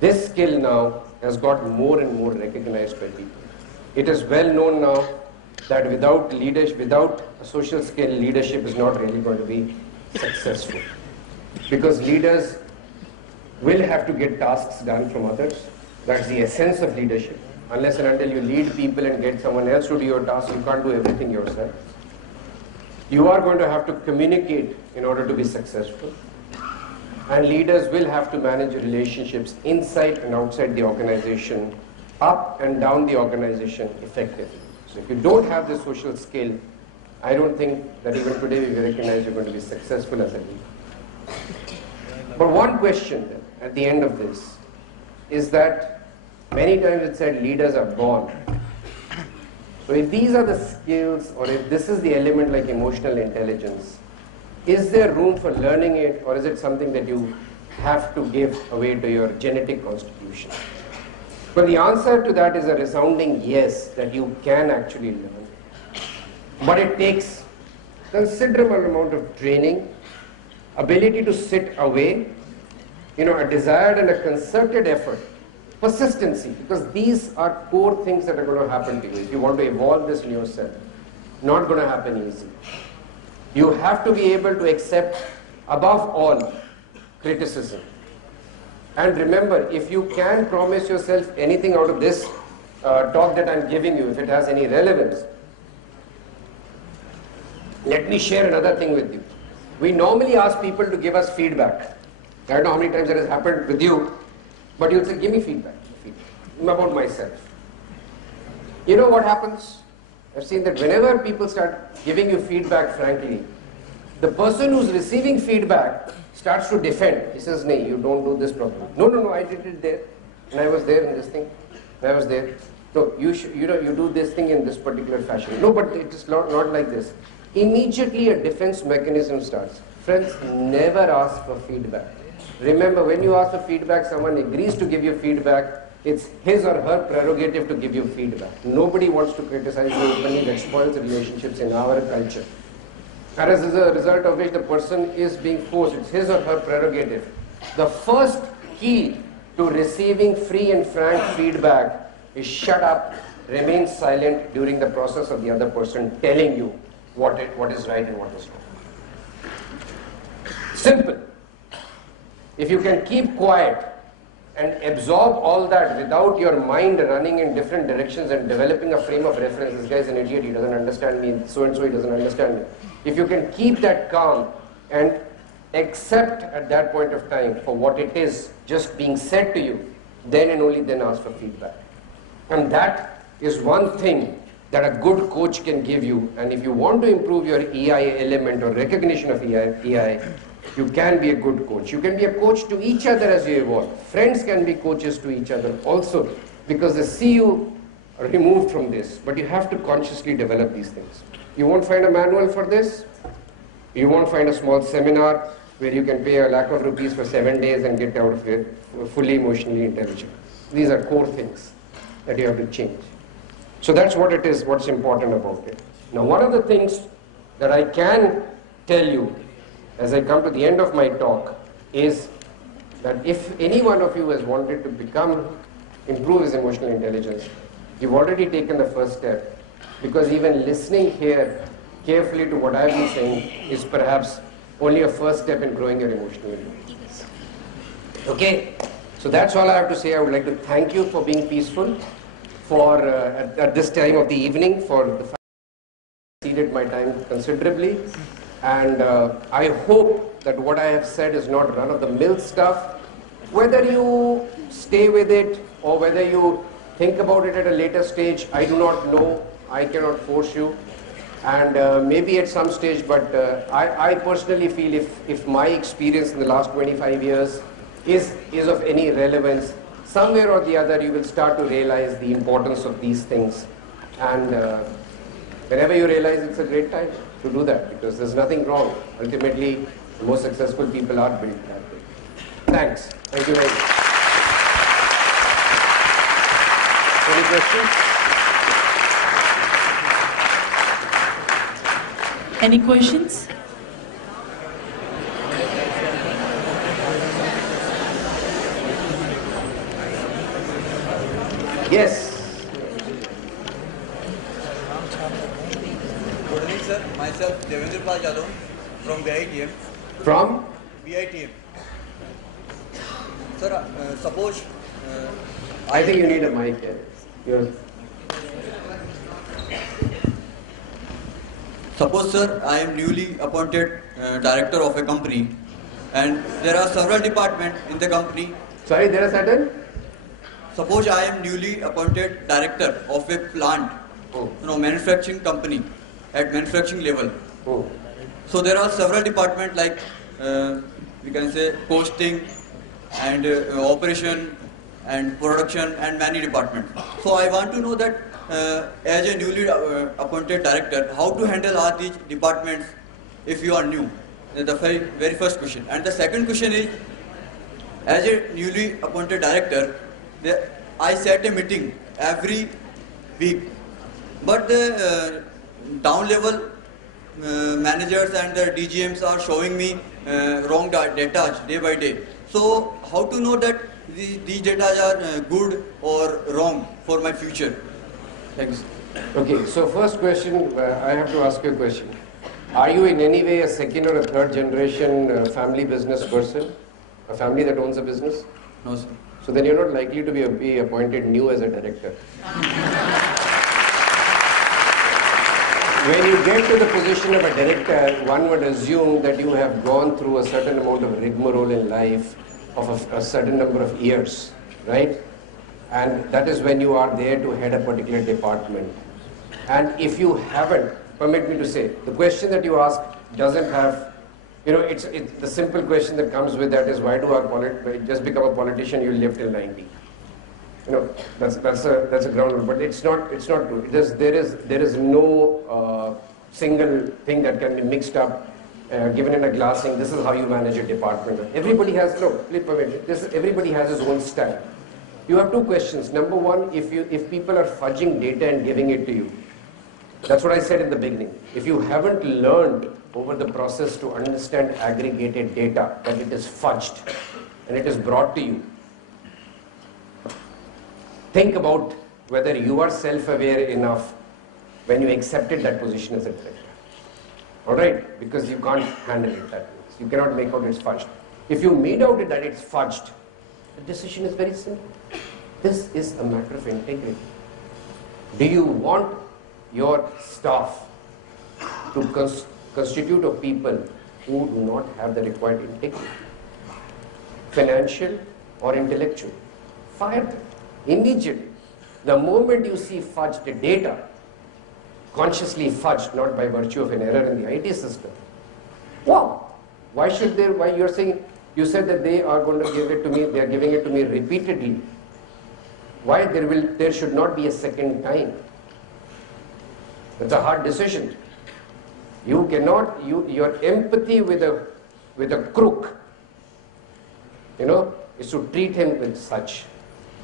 this skill now has got more and more recognized by people. It is well known now that without leadership, without a social skill, leadership is not really going to be successful. Because leaders will have to get tasks done from others. That's the essence of leadership. Unless and until you lead people and get someone else to do your task, you can't do everything yourself. You are going to have to communicate in order to be successful. And leaders will have to manage relationships inside and outside the organization, up and down the organization effectively. So if you don't have this social skill, I don't think that even today we recognize you're going to be successful as a leader. But one question then, at the end of this, is that many times it's said leaders are born. So if these are the skills, or if this is the element like emotional intelligence, is there room for learning it, or is it something that you have to give away to your genetic constitution? Well, the answer to that is a resounding yes, that you can actually learn. But it takes considerable amount of training, ability to sit away, a desired and a concerted effort, persistency, because these are core things that are going to happen to you. If you want to evolve this in yourself, not going to happen easy. You have to be able to accept, above all, criticism. And remember, if you can promise yourself anything out of this talk that I'm giving you, if it has any relevance, let me share another thing with you. We normally ask people to give us feedback. I don't know how many times that has happened with you, but you'll say, give me feedback about myself. You know what happens? I've seen that whenever people start giving you feedback frankly, the person who's receiving feedback starts to defend. He says, "Nee, you don't do this properly." No, I did it there, and I was there in this thing, and I was there. So you do this thing in this particular fashion. No, but it is not like this. Immediately a defense mechanism starts. Friends, never ask for feedback. Remember, when you ask for feedback, someone agrees to give you feedback. It's his or her prerogative to give you feedback. Nobody wants to criticize you openly. That spoils relationships in our culture. Whereas as a result of which the person is being forced, it's his or her prerogative. The first key to receiving free and frank feedback is shut up, remain silent during the process of the other person telling you what is right and what is wrong. Simple. If you can keep quiet and absorb all that without your mind running in different directions and developing a frame of reference, this guy is an idiot, he doesn't understand me, so and so, he doesn't understand me. If you can keep that calm and accept at that point of time for what it is just being said to you, then and only then ask for feedback. And that is one thing that a good coach can give you. And if you want to improve your EI element or recognition of EI, you can be a good coach. You can be a coach to each other as you evolve. Friends can be coaches to each other also, because they see you removed from this. But you have to consciously develop these things. You won't find a manual for this. You won't find a small seminar where you can pay a lakh of rupees for 7 days and get out of it fully emotionally intelligent. These are core things that you have to change. So that's what it is, what's important about it. Now, one of the things that I can tell you as I come to the end of my talk is that if any one of you has wanted to improve his emotional intelligence, you've already taken the first step, because even listening here carefully to what I've been saying is perhaps only a first step in growing your emotional intelligence. Okay, so that's all I have to say. I would like to thank you for being peaceful, for at this time of the evening, for the fact that you exceeded my time considerably. And I hope that what I have said is not run-of-the-mill stuff. Whether you stay with it or whether you think about it at a later stage, I do not know. I cannot force you. And maybe at some stage, but I personally feel if my experience in the last 25 years is of any relevance, somewhere or the other you will start to realize the importance of these things. And whenever you realize, it's a great time to do that, because there's nothing wrong. Ultimately, the most successful people are built that way. Thanks. Thank you very much. Any questions? Any questions? Yes. Good evening, sir. Myself, Devendra Pal Yadav from VITM. From? VITM. Sir, suppose... I think you need a mic here. Suppose, sir, I am newly appointed director of a company, and there are several departments in the company. Sorry, there are certain? Suppose I am newly appointed director of a plant, manufacturing company at manufacturing level. Oh. So there are several departments like we can say costing and operation and production and many departments. So I want to know that as a newly appointed director, how to handle all these departments if you are new? The very first question. And the second question is, as a newly appointed director, I set a meeting every week, but the down level managers and the DGMs are showing me wrong data day by day. So how to know that these data are good or wrong for my future? Thanks. Okay, so first question, I have to ask you a question. Are you in any way a second or a third generation family business person? A family that owns a business? No, sir. So then you're not likely to be appointed new as a director. When you get to the position of a director, one would assume that you have gone through a certain amount of rigmarole in life of a certain number of years, right? And that is when you are there to head a particular department. And if you haven't, permit me to say, the question that you ask doesn't have, you know, it's the simple question that comes with that is, why do I just become a politician, you'll live till 90? You know, that's a ground rule, but it's not true. There is no single thing that can be mixed up, given in a glass saying this is how you manage a department. Everybody has everybody has his own style. You have two questions. Number one, if people are fudging data and giving it to you, that's what I said in the beginning. If you haven't learned over the process to understand aggregated data, that it is fudged and it is brought to you, think about whether you are self-aware enough when you accepted that position as a director. All right? Because you can't handle it that way. You cannot make out it's fudged. If you made out that it's fudged, the decision is very simple. This is a matter of integrity. Do you want your staff to constitute of people who do not have the required integrity, financial or intellectual? Fire them immediately. The moment you see fudged data, consciously fudged, not by virtue of an error in the IT system, wow, why you're saying, you said that they are going to give it to me, they are giving it to me repeatedly. Why there should not be a second time? It's a hard decision. You cannot, your empathy with a crook, you know, is to treat him with such.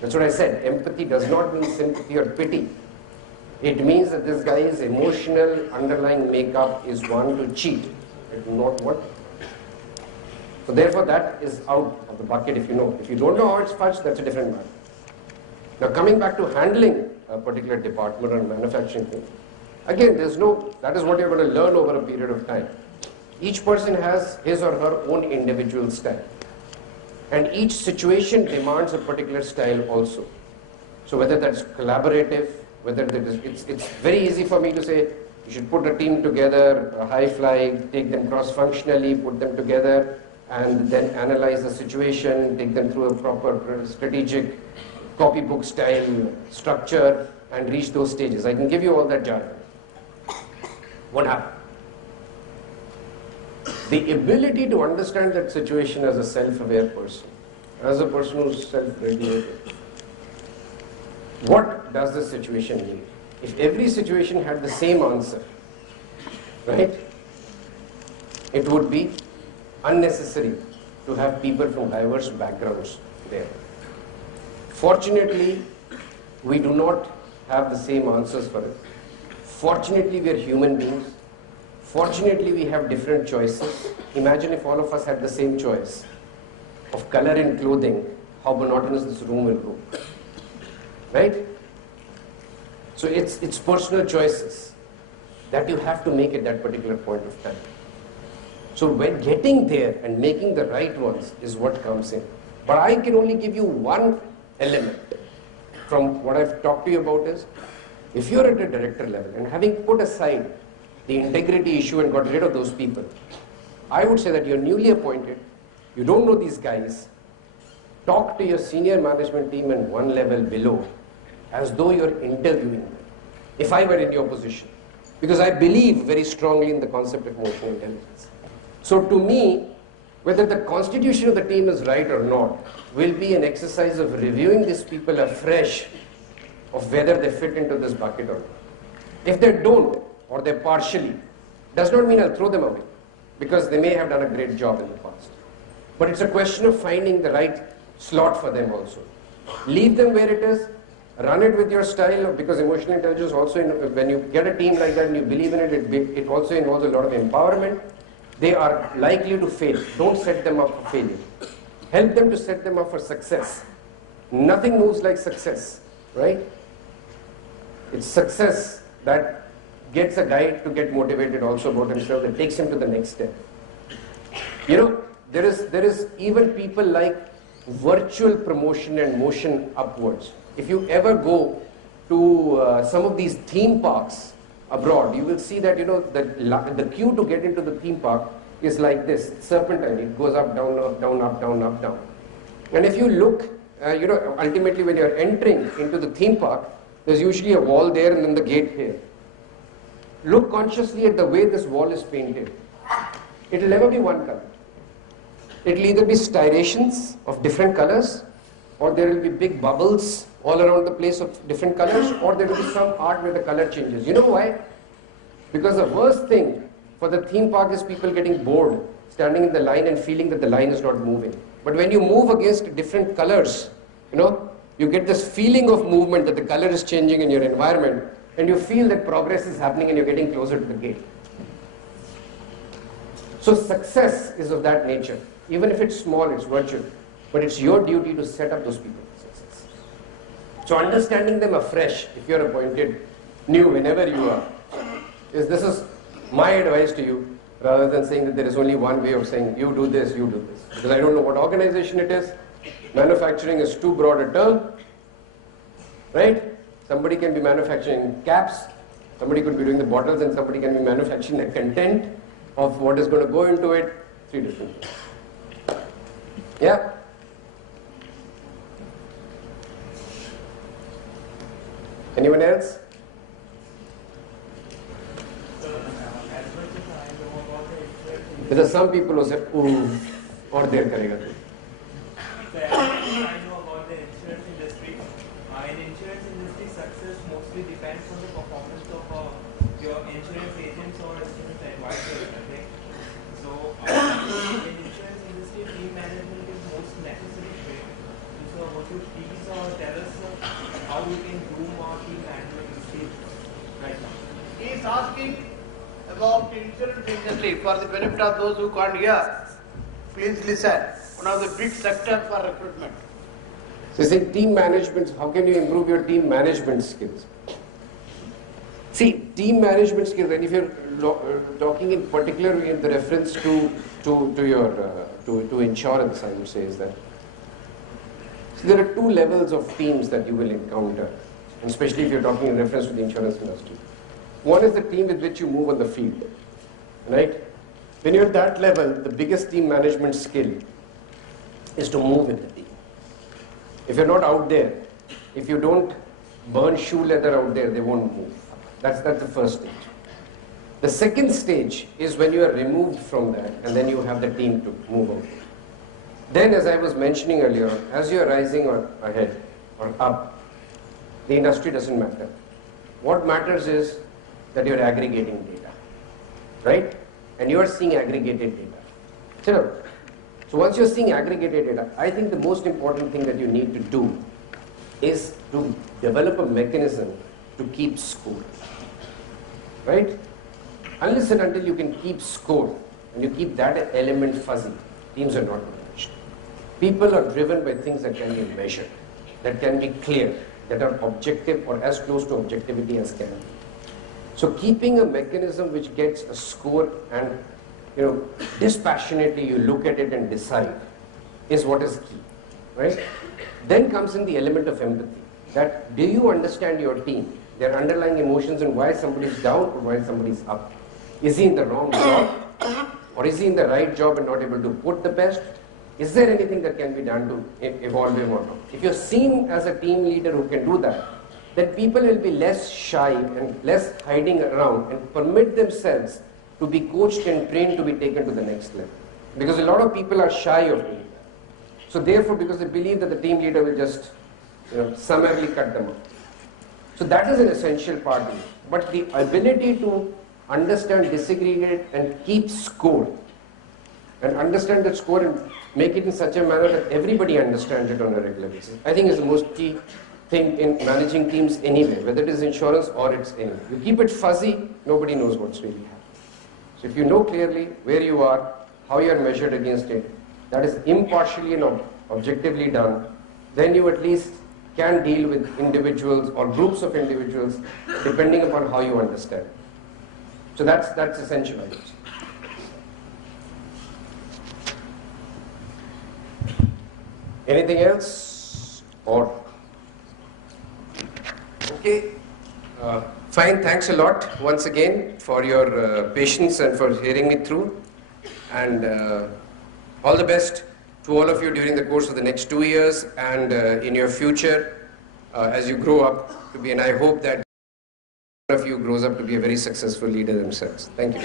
That's what I said. Empathy does not mean sympathy or pity. It means that this guy's emotional underlying makeup is one to cheat, and not what. So therefore that is out of the bucket if you know. If you don't know how it's fudged, that's a different matter. Now coming back to handling a particular department or manufacturing thing, again, that is what you're going to learn over a period of time. Each person has his or her own individual style. And each situation demands a particular style also. So whether that's collaborative, whether it's very easy for me to say, you should put a team together, a high fly, take them cross-functionally, put them together, and then analyze the situation, take them through a proper strategic copybook style structure, and reach those stages. I can give you all that jargon. What happened? The ability to understand that situation as a self-aware person, as a person who's self-regulated. What does the situation need? If every situation had the same answer, right, it would be unnecessary to have people from diverse backgrounds there. Fortunately, we do not have the same answers for it. Fortunately, we are human beings. Fortunately, we have different choices. Imagine if all of us had the same choice of color in clothing, how monotonous this room will go. Right? So it's personal choices that you have to make at that particular point of time. So when getting there and making the right ones is what comes in. But I can only give you one element from what I've talked to you about is, if you're at a director level and having put aside the integrity issue and got rid of those people, I would say that you're newly appointed, you don't know these guys, talk to your senior management team and one level below as though you're interviewing them, if I were in your position. Because I believe very strongly in the concept of emotional intelligence. So to me, whether the constitution of the team is right or not will be an exercise of reviewing these people afresh of whether they fit into this bucket or not. If they don't, or they partially, does not mean I'll throw them away, because they may have done a great job in the past. But it's a question of finding the right slot for them also. Leave them where it is, run it with your style, because emotional intelligence also, when you get a team like that and you believe in it, it also involves a lot of empowerment. They are likely to fail. Don't set them up for failure. Help them to set them up for success. Nothing moves like success, right? It's success that gets a guy to get motivated also about himself, that takes him to the next step. You know, there is even people like virtual promotion and motion upwards. If you ever go to some of these theme parks abroad, you will see that, you know, the queue to get into the theme park is like this, serpentine. It goes up, down, up, down, up, down, up, down. And if you look, you know, ultimately when you're entering into the theme park, there's usually a wall there and then the gate here. Look consciously at the way this wall is painted. It will never be one color. It will either be striations of different colors, or there will be big bubbles all around the place of different colors, or there will be some art where the color changes. You know why? Because the worst thing for the theme park is people getting bored, standing in the line and feeling that the line is not moving. But when you move against different colors, you know, you get this feeling of movement, that the color is changing in your environment, and you feel that progress is happening and you're getting closer to the gate. So success is of that nature. Even if it's small, it's virtual. But it's your duty to set up those people for success. So understanding them afresh, if you're appointed new, whenever you are, this is my advice to you, rather than saying that there is only one way of saying, you do this, you do this. Because I don't know what organization it is. Manufacturing is too broad a term, right? Somebody can be manufacturing caps, somebody could be doing the bottles, and somebody can be manufacturing the content of what is going to go into it. 3 different things. Yeah? Anyone else? There are some people who say, ooh, or there karega. I know about the insurance industry. In insurance industry, success mostly depends on the performance of your insurance agents or insurance advisors. Okay? So, in insurance industry, team management is most necessary trait. So, would you please tell us how we can groom our team management right now? He is asking about insurance industry. For the benefit of those who can't hear, please listen. One of the big sectors for recruitment. So you say team management, how can you improve your team management skills? See, team management skills, and if you're talking in particular in the reference to insurance, I would say, is that so there are 2 levels of teams that you will encounter, especially if you're talking in reference to the insurance industry. One is the team with which you move on the field, right? When you're at that level, the biggest team management skill is to move in the team. If you're not out there, if you don't burn shoe leather out there, they won't move. That's the first stage. The second stage is when you are removed from that, and then you have the team to move out. Then, as I was mentioning earlier, as you are rising or ahead or up, the industry doesn't matter. What matters is that you're aggregating data, right? And you are seeing aggregated data. So once you're seeing aggregated data, I think the most important thing that you need to do is to develop a mechanism to keep score, right? Unless and until you can keep score and you keep that element fuzzy, teams are not managed. People are driven by things that can be measured, that can be clear, that are objective or as close to objectivity as can be. So keeping a mechanism which gets a score and, you know, dispassionately you look at it and decide is what is key, right? Then comes in the element of empathy. That do you understand your team, their underlying emotions, and why somebody is down or why somebody is up? Is he in the wrong job, or is he in the right job and not able to put the best? Is there anything that can be done to evolve him or not? If you're seen as a team leader who can do that, then people will be less shy and less hiding around and permit themselves to be coached and trained to be taken to the next level. Because a lot of people are shy of doing that. So therefore, because they believe that the team leader will just, summarily cut them off. So that is an essential part of it. But the ability to understand, disaggregate and keep score, and understand that score and make it in such a manner that everybody understands it on a regular basis, I think is the most key thing in managing teams anyway, whether it is insurance or it's any. You keep it fuzzy, nobody knows what's really happening. So if you know clearly where you are, how you are measured against it, that is impartially and objectively done, then you at least can deal with individuals or groups of individuals depending upon how you understand. So that's essential, I guess. Anything else? Or okay, fine. Thanks a lot once again for your patience and for hearing me through. And all the best to all of you during the course of the next 2 years and in your future as you grow up to be. And I hope that one of you grows up to be a very successful leader themselves. Thank you.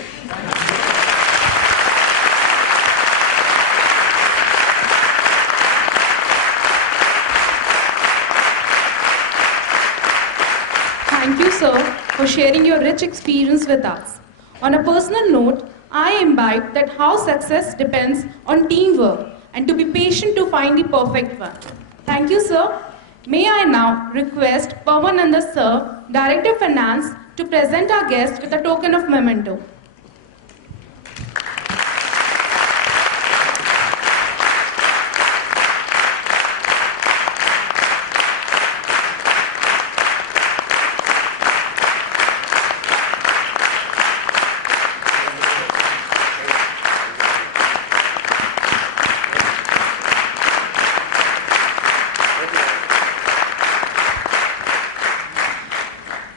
Thank you, sir, for sharing your rich experience with us. On a personal note, I imbibe that how success depends on teamwork and to be patient to find the perfect one. Thank you, sir. May I now request Pavananda sir, Director of Finance, to present our guest with a token of memento.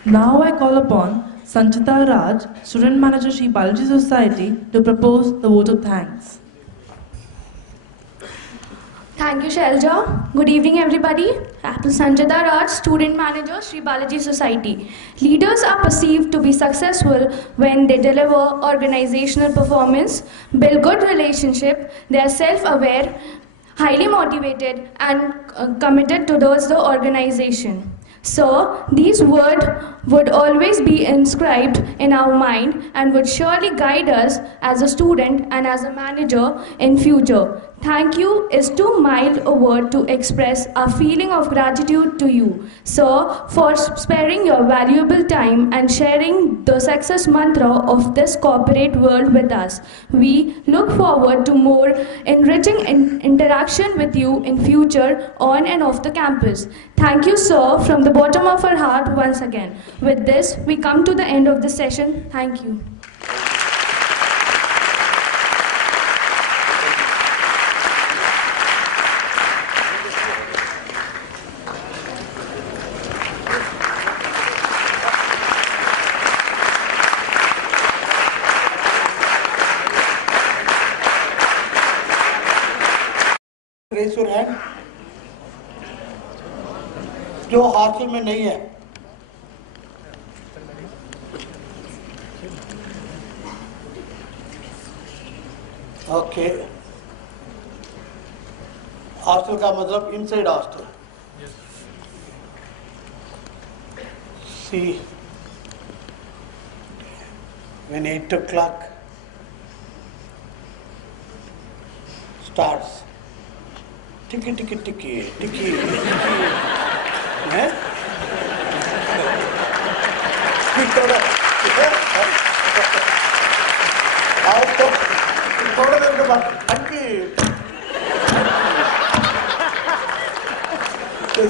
Now I call upon Sanchita Raj, Student Manager Sri Balaji Society, to propose the vote of thanks. Thank you, Shelja. Good evening, everybody. I'm Sanjita Raj, Student Manager, Sri Balaji Society. Leaders are perceived to be successful when they deliver organizational performance, build good relationship, they are self-aware, highly motivated and committed towards the organization. So, these words would always be inscribed in our mind and would surely guide us as a student and as a manager in future. Thank you is too mild a word to express our feeling of gratitude to you, sir, for sparing your valuable time and sharing the success mantra of this corporate world with us. We look forward to more enriching interaction with you in future on and off the campus. Thank you, sir, from the bottom of our heart once again. With this, we come to the end of the session. Thank you. Raise your hand. जो hostel में नहीं है, okay, hostel का मतलब inside hostel. See, when 8 o'clock starts, tiki tiki tiki tiki tiki. हैं? थोड़ा देर के बाद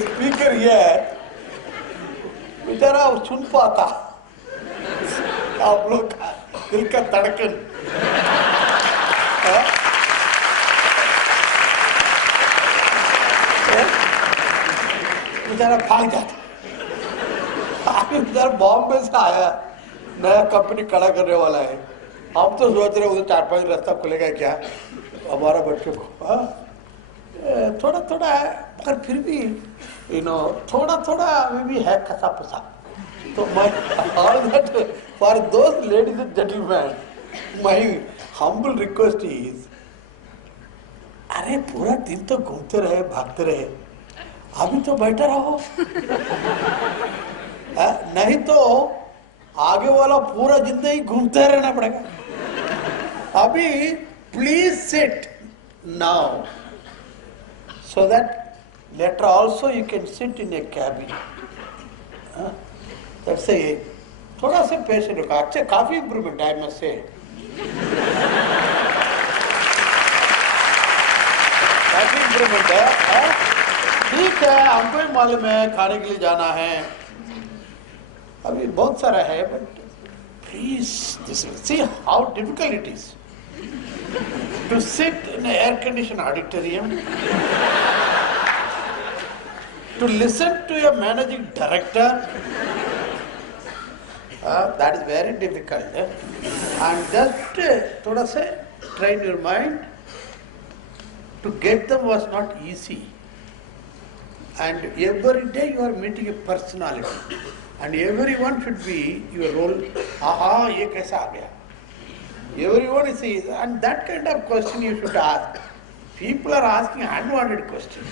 स्पीकर ये है बेचारा सुन पाता आप लोग का दिल का धड़कन. बेचारा भाग जाता. आगे बेचारा बॉम्बे से आया, नया कंपनी खड़ा करने वाला है. हम तो सोच रहे उधर 4-5 रास्ता खुलेगा क्या हमारा बच्चों को. थोड़ा थोड़ा है मगर फिर भी थोड़ा थोड़ा अभी भी है कसा पसा. तो मैं all that for those ladies and gentlemen, my humble request is, अरे पूरा दिन तो घूमते रहे भागते रहे, अभी तो बैठे रहो. नहीं तो आगे वाला पूरा जिंदगी घूमते रहना पड़ेगा. अभी please sit now so that later also you can sit in a cabin. That's a थोड़ा सा पेशेंट रखा. अच्छा काफी इम्प्रूवमेंट है मैं से. काफी इम्प्रूवमेंट है. ठीक है, हमको भी मालूम है खाने के लिए जाना है. अभी बहुत सारा है, but please see how difficult it is to sit in an air-conditioned auditorium, to listen to a managing director. That is very difficult. And just thoda sa train your mind. To get them was not easy. And every day you are meeting a personality. And everyone should be your role. Aha, ye kaisa aa gaya? Everyone is, and that kind of question you should ask. People are asking unwanted questions.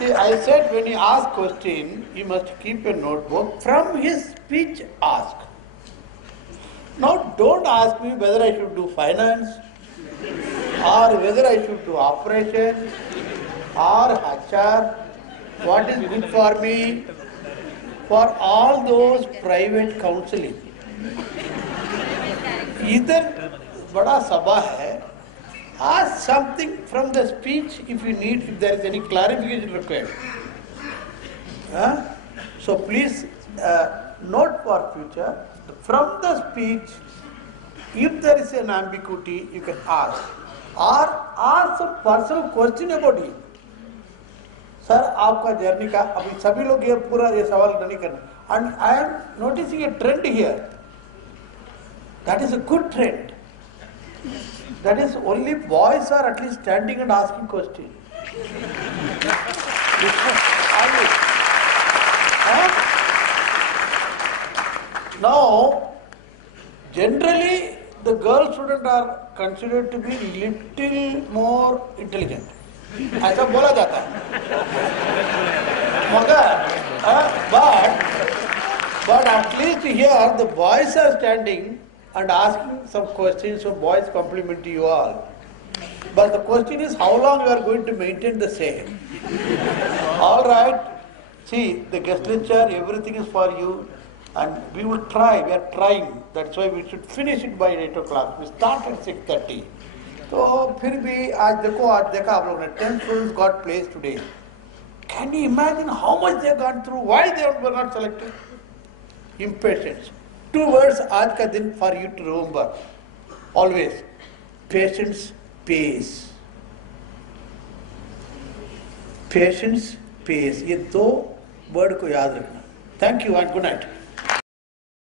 I said when you ask question, you must keep a notebook. From his speech, ask. Now, don't ask me whether I should do finance, or whether I should do operation, or HR, what is good for me, for all those private counseling. Either bada sabha hai, ask something from the speech if you need, if there is any clarification required. So please note for future, from the speech, if there is an ambiguity, you can ask. Or ask a personal question about it. Sir, आपका journey का अभी सभी लोग ये पूरा ये सवाल नहीं करना. And I am noticing a trend here. That is a good trend. That is only boys are at least standing and asking questions. Now, generally the girl students are considered to be little more intelligent. ऐसा बोला जाता है. but at least here the boys are standing and asking some questions, so boys compliment you all. But the question is how long you are going to maintain the same. All right. See, the guest lecture, everything is for you, and we will try. We are trying. That's why we should finish it by 8 o'clock. We start at 6:30. So, फिर भी आज देखा आप लोगों ने 10 students got placed today. Can you imagine how much they have gone through? Why they were not selected? Impatience. 2 words आज का दिन for you to remember. Always. Patience pays. Patience pays. ये 2 word को याद रखना. Thank you and good night.